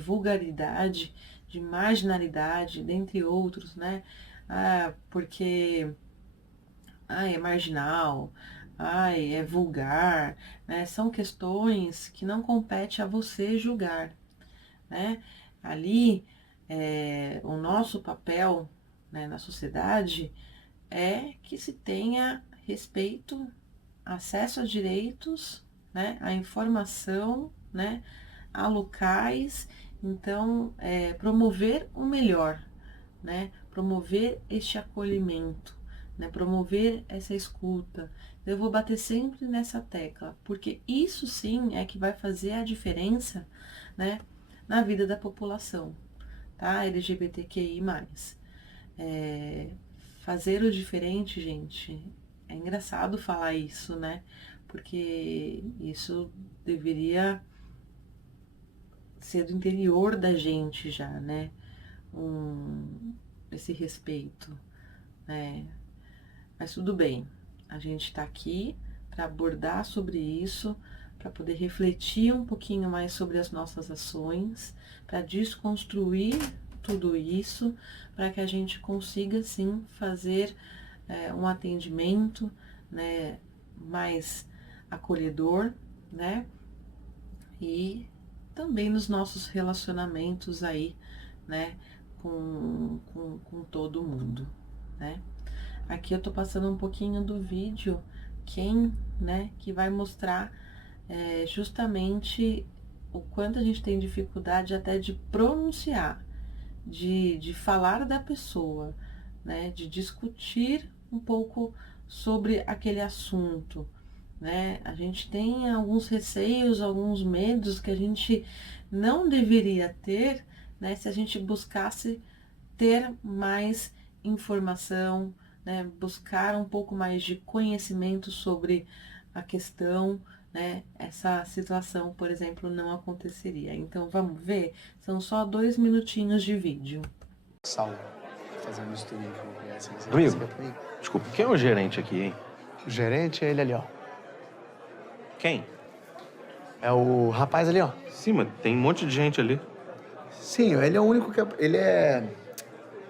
vulgaridade, de marginalidade, dentre outros, né, porque é marginal, é vulgar, né? São questões que não compete a você julgar, né? Ali, o nosso papel, né, na sociedade é que se tenha respeito, acesso a direitos, né, a informação, né, a locais, então, promover o melhor, né? Promover este acolhimento, né? Promover essa escuta. Eu vou bater sempre nessa tecla, porque isso sim é que vai fazer a diferença, né, na vida da população, tá? LGBTQI+. Fazer o diferente, gente, é engraçado falar isso, né? Porque isso deveria ser do interior da gente já, né? Esse respeito, né? Mas tudo bem, a gente está aqui para abordar sobre isso, para poder refletir um pouquinho mais sobre as nossas ações, para desconstruir tudo isso, para que a gente consiga sim fazer um atendimento, né, mais acolhedor, né? E também nos nossos relacionamentos aí, né, com todo mundo, né? Aqui eu tô passando um pouquinho do vídeo, né, que vai mostrar justamente o quanto a gente tem dificuldade até de pronunciar, de falar da pessoa, né, de discutir um pouco sobre aquele assunto, né? A gente tem alguns receios, alguns medos que a gente não deveria ter, né, se a gente buscasse ter mais informação, né, buscar um pouco mais de conhecimento sobre a questão, né, essa situação, por exemplo, não aconteceria. Então vamos ver, são só 2 minutinhos de vídeo. fazer uma misturinha que eu vou conhecer. Amigo, desculpa, quem é o gerente aqui, hein? O gerente é ele ali, ó. Quem? É o rapaz ali, ó. Sim, mas tem um monte de gente ali. Sim, ele é o único que... Ele é...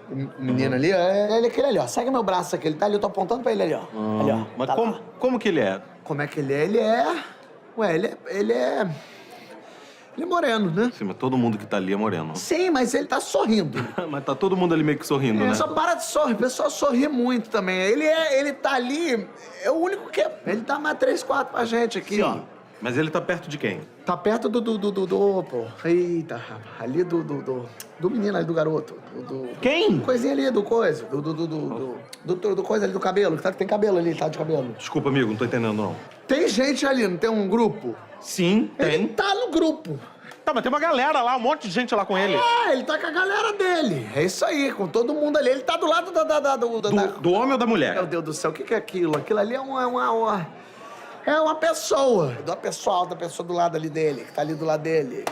O menino ali, ele é aquele ali, ó. Segue meu braço aqui, ele tá ali, eu tô apontando pra ele ali, ó. Ali, ó. Mas Tá lá. como que ele é? Como é que ele é? Ele é... Ué, ele é... Ele é moreno, né? Sim, mas todo mundo que tá ali é moreno. Sim, mas ele tá sorrindo. Mas tá todo mundo ali meio que sorrindo, né? Só para de sorrir, o pessoal sorri muito também. Ele tá ali, é o único que... Ele tá mais 3, 4 pra gente aqui, Sim, ó. mas ele tá perto de quem? Tá perto pô. Eita, rapaz. Ali do menino ali, do garoto. Quem? Coisinha ali, do coisa. Do coisa ali, do cabelo. Que tem cabelo ali, tá de cabelo. Desculpa, amigo, não tô entendendo, não. Tem gente ali, não tem um grupo? Sim, tem. Ele tá no grupo. Tá, mas tem uma galera lá, um monte de gente lá com ele. Ah, ele tá com a galera dele. É isso aí, com todo mundo ali. Ele tá do lado Do homem ou da mulher? Meu Deus do céu, o que é aquilo? Aquilo ali é uma pessoa. Da pessoa alta, a pessoa do lado ali dele, que tá ali do lado dele.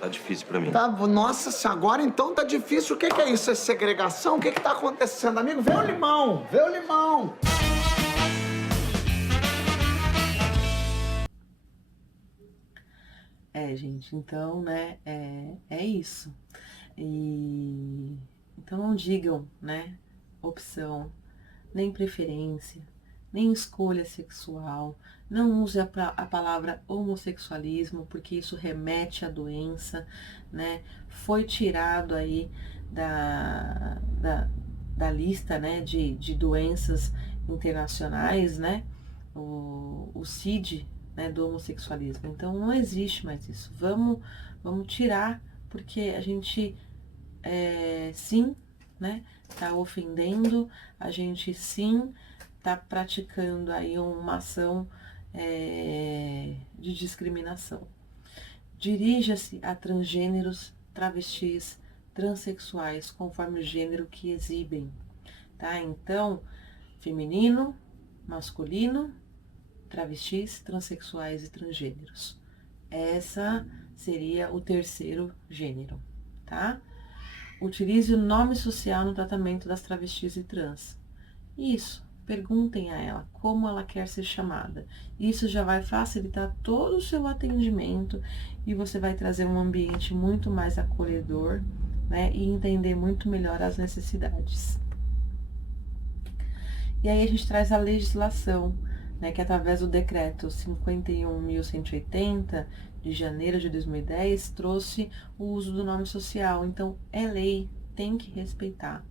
Tá difícil pra mim. Tá, nossa, se agora então tá difícil. O que é isso? É segregação? O que tá acontecendo, amigo? Vê o limão, vê o limão. Gente, então, né, é isso. Então não digam, né, opção, nem preferência, nem escolha sexual. Não use a palavra homossexualismo, porque isso remete à doença, né? Foi tirado aí da lista, né, de doenças internacionais, né? O CID, né, do homossexualismo. Então não existe mais isso. Vamos tirar, porque a gente sim, né, tá ofendendo, a gente sim tá praticando aí uma ação de discriminação. Dirija-se a transgêneros, travestis, transexuais, conforme o gênero que exibem, tá? Então, feminino, masculino, travestis, transexuais e transgêneros. Essa seria o terceiro gênero, tá? Utilize o nome social no tratamento das travestis e trans. Isso, perguntem a ela como ela quer ser chamada. Isso já vai facilitar todo o seu atendimento e você vai trazer um ambiente muito mais acolhedor, né? E entender muito melhor as necessidades. E aí a gente traz a legislação, né, que através do decreto 51.180 de janeiro de 2010 trouxe o uso do nome social. Então é lei, tem que respeitar,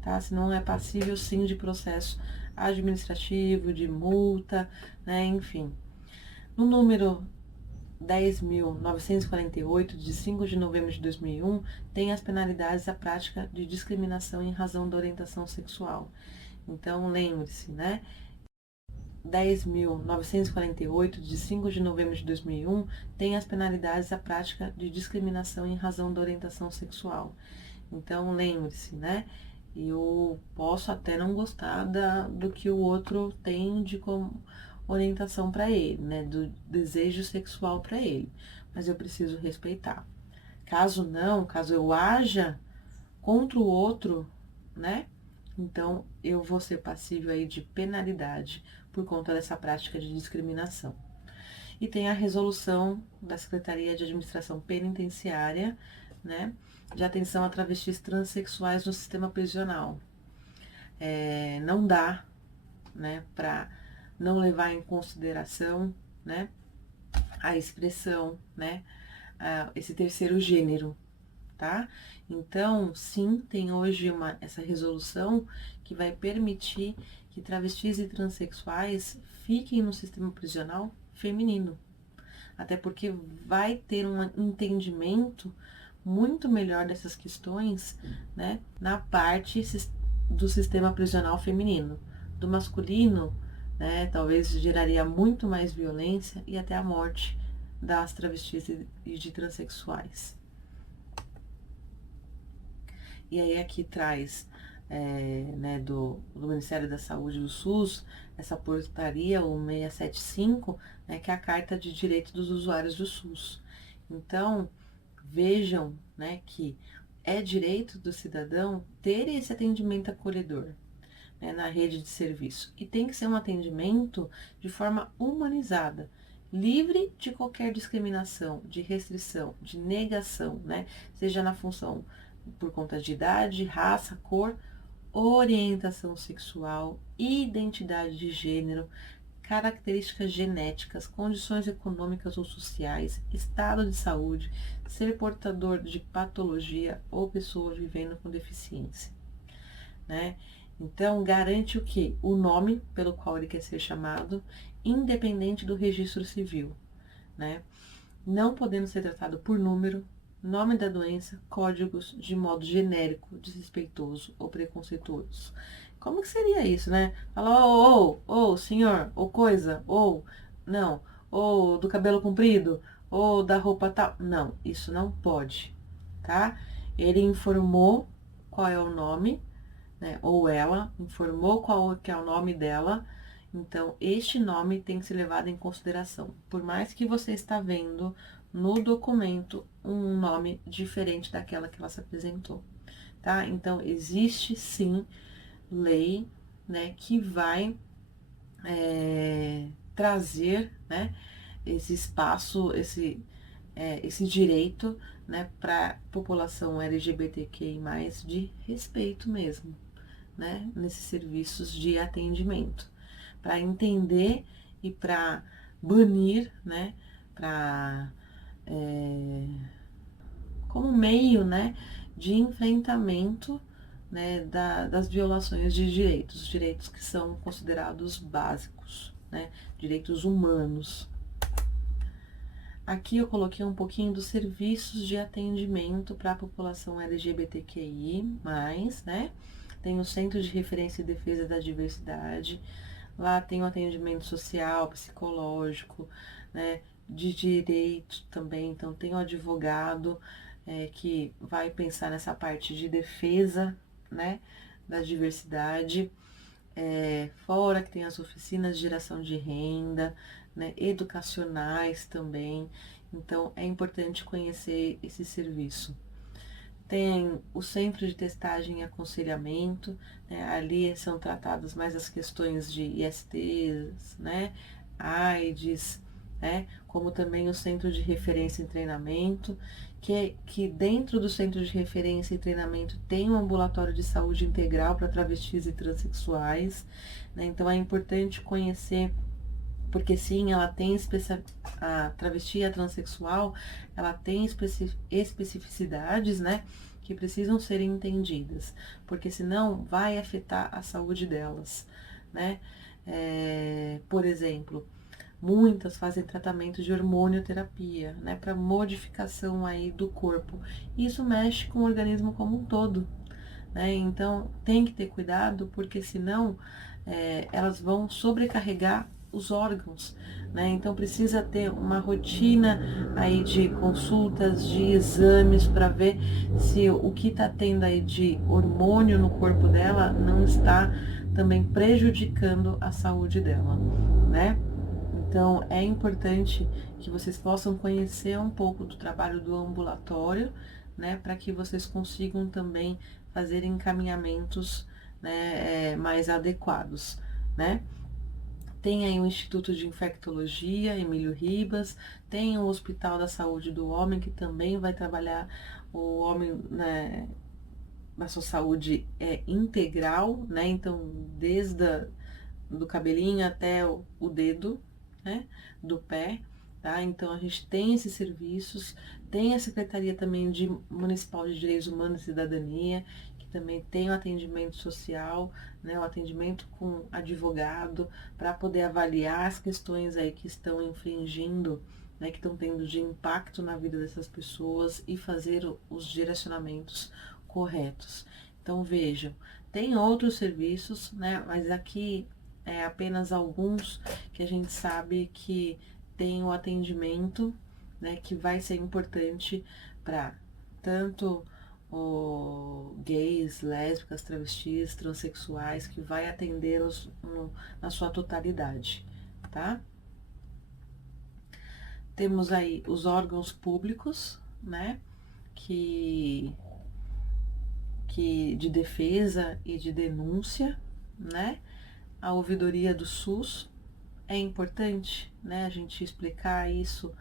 tá? Senão é passível sim de processo administrativo, de multa, né, enfim. No número 10.948, de 5 de novembro de 2001, tem as penalidades à prática de discriminação em razão da orientação sexual. Então, lembre-se, né? 10.948, de 5 de novembro de 2001, tem as penalidades à prática de discriminação em razão da orientação sexual. Então, lembre-se, né? Eu posso até não gostar do que o outro tem de como orientação para ele, né? Do desejo sexual para ele, mas eu preciso respeitar. Caso eu haja contra o outro, né? Então, eu vou ser passível aí de penalidade por conta dessa prática de discriminação. E tem a resolução da Secretaria de Administração Penitenciária, né, de atenção a travestis transexuais no sistema prisional. Não dá, né, para não levar em consideração, né, a expressão, né, esse terceiro gênero, tá? Então, sim, tem hoje essa resolução que vai permitir que travestis e transexuais fiquem no sistema prisional feminino. Até porque vai ter um entendimento muito melhor dessas questões, né, na parte do sistema prisional feminino. Do masculino, né, talvez geraria muito mais violência e até a morte das travestis e de transexuais. E aí aqui traz, né, do Ministério da Saúde do SUS, essa portaria, o 675, né, que é a Carta de Direitos dos Usuários do SUS. Então, vejam, né, que é direito do cidadão ter esse atendimento acolhedor, né, na rede de serviço. E tem que ser um atendimento de forma humanizada, livre de qualquer discriminação, de restrição, de negação, né? Seja na função por conta de idade, raça, cor, orientação sexual, identidade de gênero, características genéticas, condições econômicas ou sociais, estado de saúde, ser portador de patologia ou pessoa vivendo com deficiência, né? Então, garante o quê? O nome pelo qual ele quer ser chamado, independente do registro civil, né? Não podendo ser tratado por número, nome da doença, códigos de modo genérico, desrespeitoso ou preconceituoso. Como que seria isso, né? Falar, senhor, ou coisa, ou, não, ou do cabelo comprido, ou da roupa tal. Não, isso não pode, tá? Ele informou qual é o nome, né? Ou ela informou qual que é o nome dela. Então, este nome tem que ser levado em consideração. Por mais que você está vendo no documento um nome diferente daquela que ela se apresentou, tá? Então, existe sim lei, né, que vai trazer, né, esse espaço, esse direito, né, para a população LGBTQI+, de respeito mesmo, né, nesses serviços de atendimento, para entender e para banir, né, para como meio, né, de enfrentamento, né, das violações de direitos, direitos que são considerados básicos, né, direitos humanos. Aqui eu coloquei um pouquinho dos serviços de atendimento para a população LGBTQI+, né? Tem o Centro de Referência e Defesa da Diversidade, lá tem o atendimento social, psicológico, né? De direito também, então tem o advogado que vai pensar nessa parte de defesa, né? Da diversidade. Fora que tem as oficinas de geração de renda, né, educacionais também. Então, é importante conhecer esse serviço. Tem o Centro de Testagem e Aconselhamento, né, ali são tratadas mais as questões de ISTs, né, AIDS, né, como também o Centro de Referência e Treinamento, que dentro do Centro de Referência e Treinamento tem um ambulatório de saúde integral para travestis e transexuais, né, então é importante conhecer, porque sim, ela tem a travesti e a transexual, ela tem especificidades, né, que precisam ser entendidas, porque senão vai afetar a saúde delas, né? Por exemplo, muitas fazem tratamento de hormonioterapia, né, para modificação aí do corpo. Isso mexe com o organismo como um todo, né? Então tem que ter cuidado, porque senão elas vão sobrecarregar os órgãos, né? Então precisa ter uma rotina aí de consultas, de exames para ver se o que está tendo aí de hormônio no corpo dela não está também prejudicando a saúde dela, né? Então é importante que vocês possam conhecer um pouco do trabalho do ambulatório, né? Para que vocês consigam também fazer encaminhamentos, né, mais adequados, né? Tem aí o Instituto de Infectologia, Emílio Ribas, tem o Hospital da Saúde do Homem, que também vai trabalhar o homem, né, na sua saúde integral, né? Então, desde do cabelinho até o dedo, né, do pé, tá? Então, a gente tem esses serviços, tem a Secretaria também Municipal de Direitos Humanos e Cidadania, também tem o atendimento social, né, o atendimento com advogado, para poder avaliar as questões aí que estão infringindo, né, que estão tendo de impacto na vida dessas pessoas e fazer os direcionamentos corretos. Então, vejam, tem outros serviços, né, mas aqui é apenas alguns que a gente sabe que tem o atendimento, né, que vai ser importante para tanto gays, lésbicas, travestis, transexuais, que vai atendê-los na sua totalidade, tá? Temos aí os órgãos públicos, né, que de defesa e de denúncia, né? A ouvidoria do SUS é importante, né? A gente explicar isso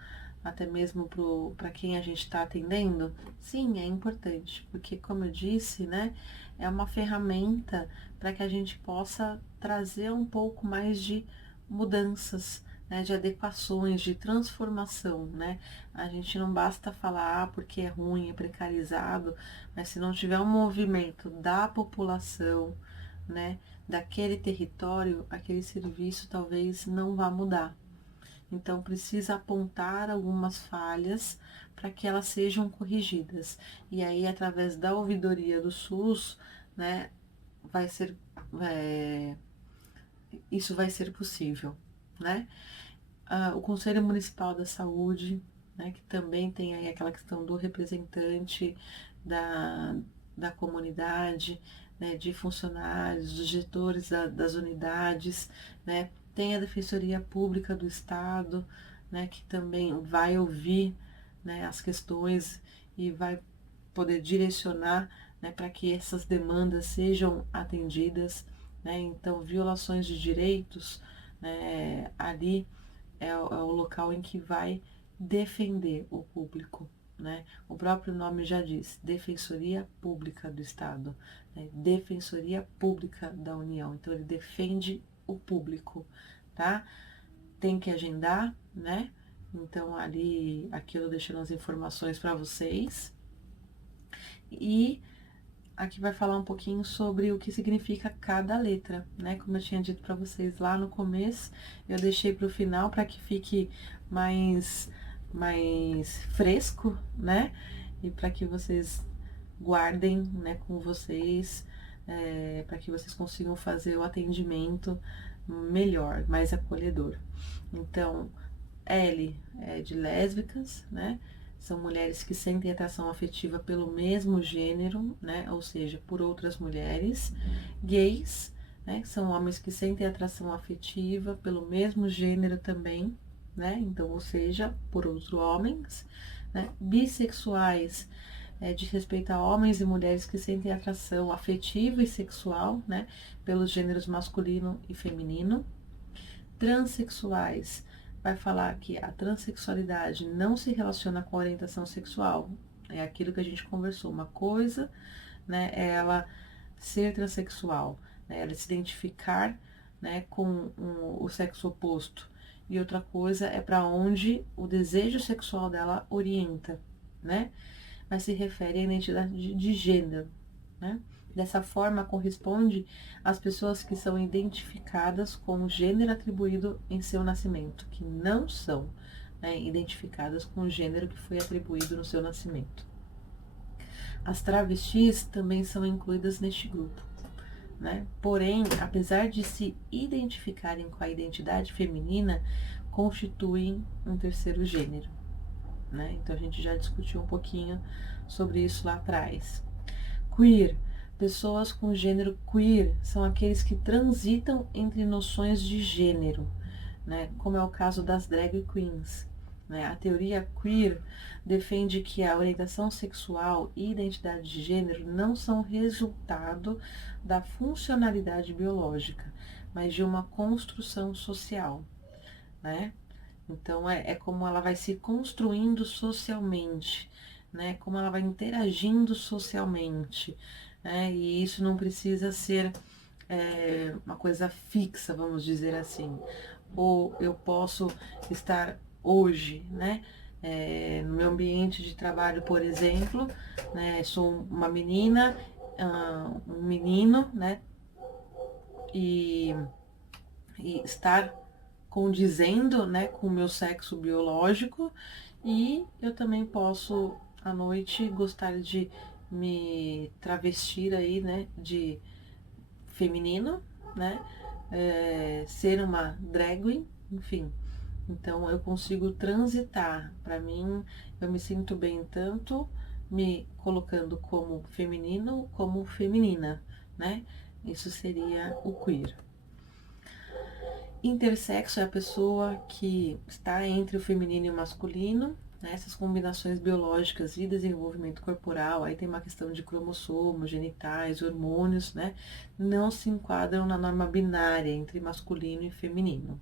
até mesmo para quem a gente está atendendo. Sim, é importante, porque como eu disse, né? É uma ferramenta para que a gente possa trazer um pouco mais de mudanças, né, de adequações, de transformação, né? A gente não basta falar porque é ruim, é precarizado, mas se não tiver um movimento da população, né, daquele território, aquele serviço talvez não vá mudar. Então precisa apontar algumas falhas para que elas sejam corrigidas. E aí, através da ouvidoria do SUS, né, vai ser, isso vai ser possível, né? O Conselho Municipal da Saúde, né, que também tem aí aquela questão do representante da comunidade, né, de funcionários, dos gestores das unidades, né, tem a Defensoria Pública do Estado, né, que também vai ouvir, né, as questões e vai poder direcionar, né, para que essas demandas sejam atendidas, né, então violações de direitos, né, ali é o local em que vai defender o público, né? O próprio nome já diz, Defensoria Pública do Estado, né? Defensoria Pública da União. Então, ele defende o público, tá? Tem que agendar, né? Então, aqui eu tô deixando as informações para vocês. E aqui vai falar um pouquinho sobre o que significa cada letra, né? Como eu tinha dito para vocês lá no começo, eu deixei para o final para que fique mais fresco, né? E para que vocês guardem, né, com vocês, para que vocês consigam fazer o atendimento melhor, mais acolhedor. Então, L é de lésbicas, né? São mulheres que sentem atração afetiva pelo mesmo gênero, né? Ou seja, por outras mulheres. Gays, né? São homens que sentem atração afetiva pelo mesmo gênero também, né? Então, ou seja, por outros homens, né? Bissexuais, diz respeito a homens e mulheres que sentem atração afetiva e sexual, né? Pelos gêneros masculino e feminino. Transexuais, vai falar que a transexualidade não se relaciona com a orientação sexual. É aquilo que a gente conversou. Uma coisa, né, é ela ser transexual, né, ela se identificar, né, com o sexo oposto. E outra coisa é para onde o desejo sexual dela orienta, né? Mas se refere à identidade de gênero, né? Dessa forma, corresponde às pessoas que são identificadas com o gênero atribuído em seu nascimento, que não são, né, identificadas com o gênero que foi atribuído no seu nascimento. As travestis também são incluídas neste grupo, né? Porém, apesar de se identificarem com a identidade feminina, constituem um terceiro gênero, né? Então a gente já discutiu um pouquinho sobre isso lá atrás. Queer. Pessoas com gênero queer são aqueles que transitam entre noções de gênero, né? Como é o caso das drag queens, né? A teoria queer defende que a orientação sexual e identidade de gênero não são resultado da funcionalidade biológica, mas de uma construção social, né? Então, é como ela vai se construindo socialmente, né? Como ela vai interagindo socialmente, né? E isso não precisa ser uma coisa fixa, vamos dizer assim. Ou eu posso estar hoje, né? No meu ambiente de trabalho, por exemplo, né? Sou uma menina, um menino, né? E estar condizendo, né, com o meu sexo biológico, e eu também posso à noite gostar de me travestir aí, né, de feminino, né, ser uma drag queen, enfim. Então eu consigo transitar. Para mim, eu me sinto bem tanto me colocando como feminino como feminina, né? Isso seria o queer. Intersexo é a pessoa que está entre o feminino e o masculino, né, essas combinações biológicas e desenvolvimento corporal, aí tem uma questão de cromossomos, genitais, hormônios, né, não se enquadram na norma binária entre masculino e feminino.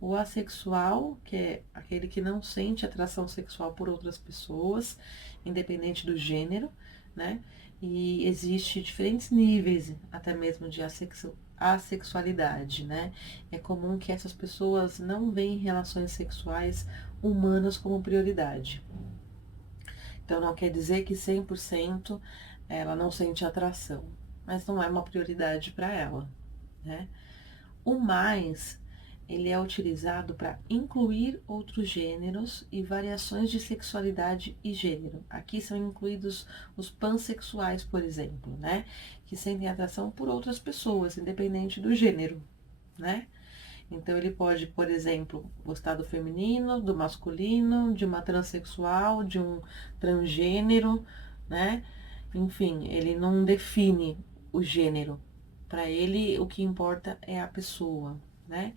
O assexual, que é aquele que não sente atração sexual por outras pessoas, independente do gênero, né? E existe diferentes níveis, até mesmo de assexualidade, né? É comum que essas pessoas não veem relações sexuais humanas como prioridade. Então, não quer dizer que 100% ela não sente atração, mas não é uma prioridade para ela, né? O mais, ele é utilizado para incluir outros gêneros e variações de sexualidade e gênero. Aqui são incluídos os pansexuais, por exemplo, né? Que sentem atração por outras pessoas, independente do gênero, né? Então, ele pode, por exemplo, gostar do feminino, do masculino, de uma transexual, de um transgênero, né? Enfim, ele não define o gênero. Para ele, o que importa é a pessoa, né?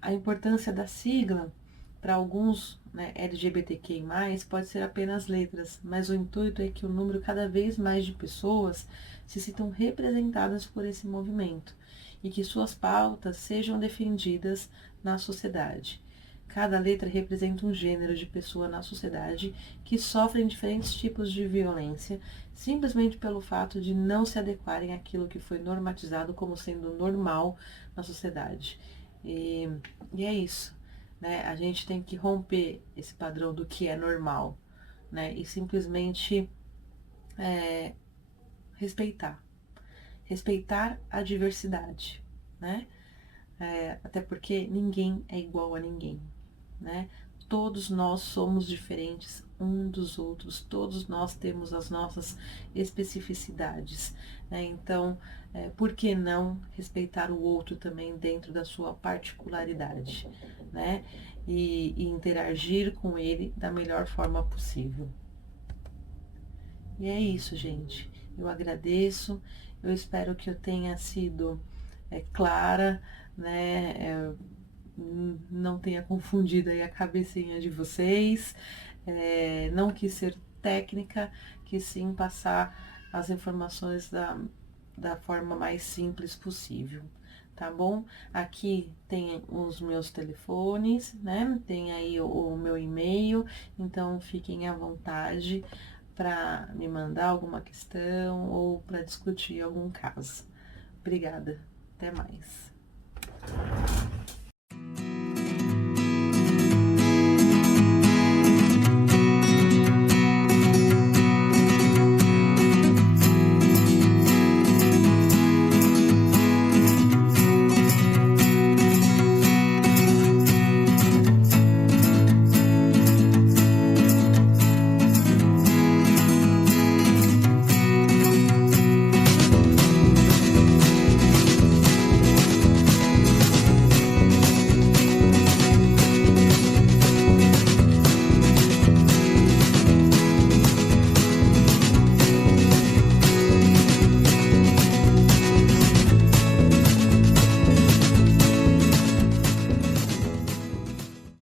A importância da sigla, para alguns, né, LGBTQI+, pode ser apenas letras, mas o intuito é que o número cada vez mais de pessoas se sintam representadas por esse movimento e que suas pautas sejam defendidas na sociedade. Cada letra representa um gênero de pessoa na sociedade que sofrem diferentes tipos de violência, simplesmente pelo fato de não se adequarem àquilo que foi normatizado como sendo normal na sociedade. E é isso, né? A gente tem que romper esse padrão do que é normal, né? E simplesmente respeitar. Respeitar a diversidade, né? Até porque ninguém é igual a ninguém, né? Todos nós somos diferentes um dos outros, todos nós temos as nossas especificidades, né? Então, por que não respeitar o outro também dentro da sua particularidade, né? E interagir com ele da melhor forma possível. E é isso, gente. Eu agradeço, eu espero que eu tenha sido clara, né? Não tenha confundido aí a cabecinha de vocês, não quis ser técnica, quis sim passar as informações da forma mais simples possível, tá bom? Aqui tem os meus telefones, né? Tem aí o meu e-mail, então fiquem à vontade para me mandar alguma questão ou para discutir algum caso. Obrigada, até mais.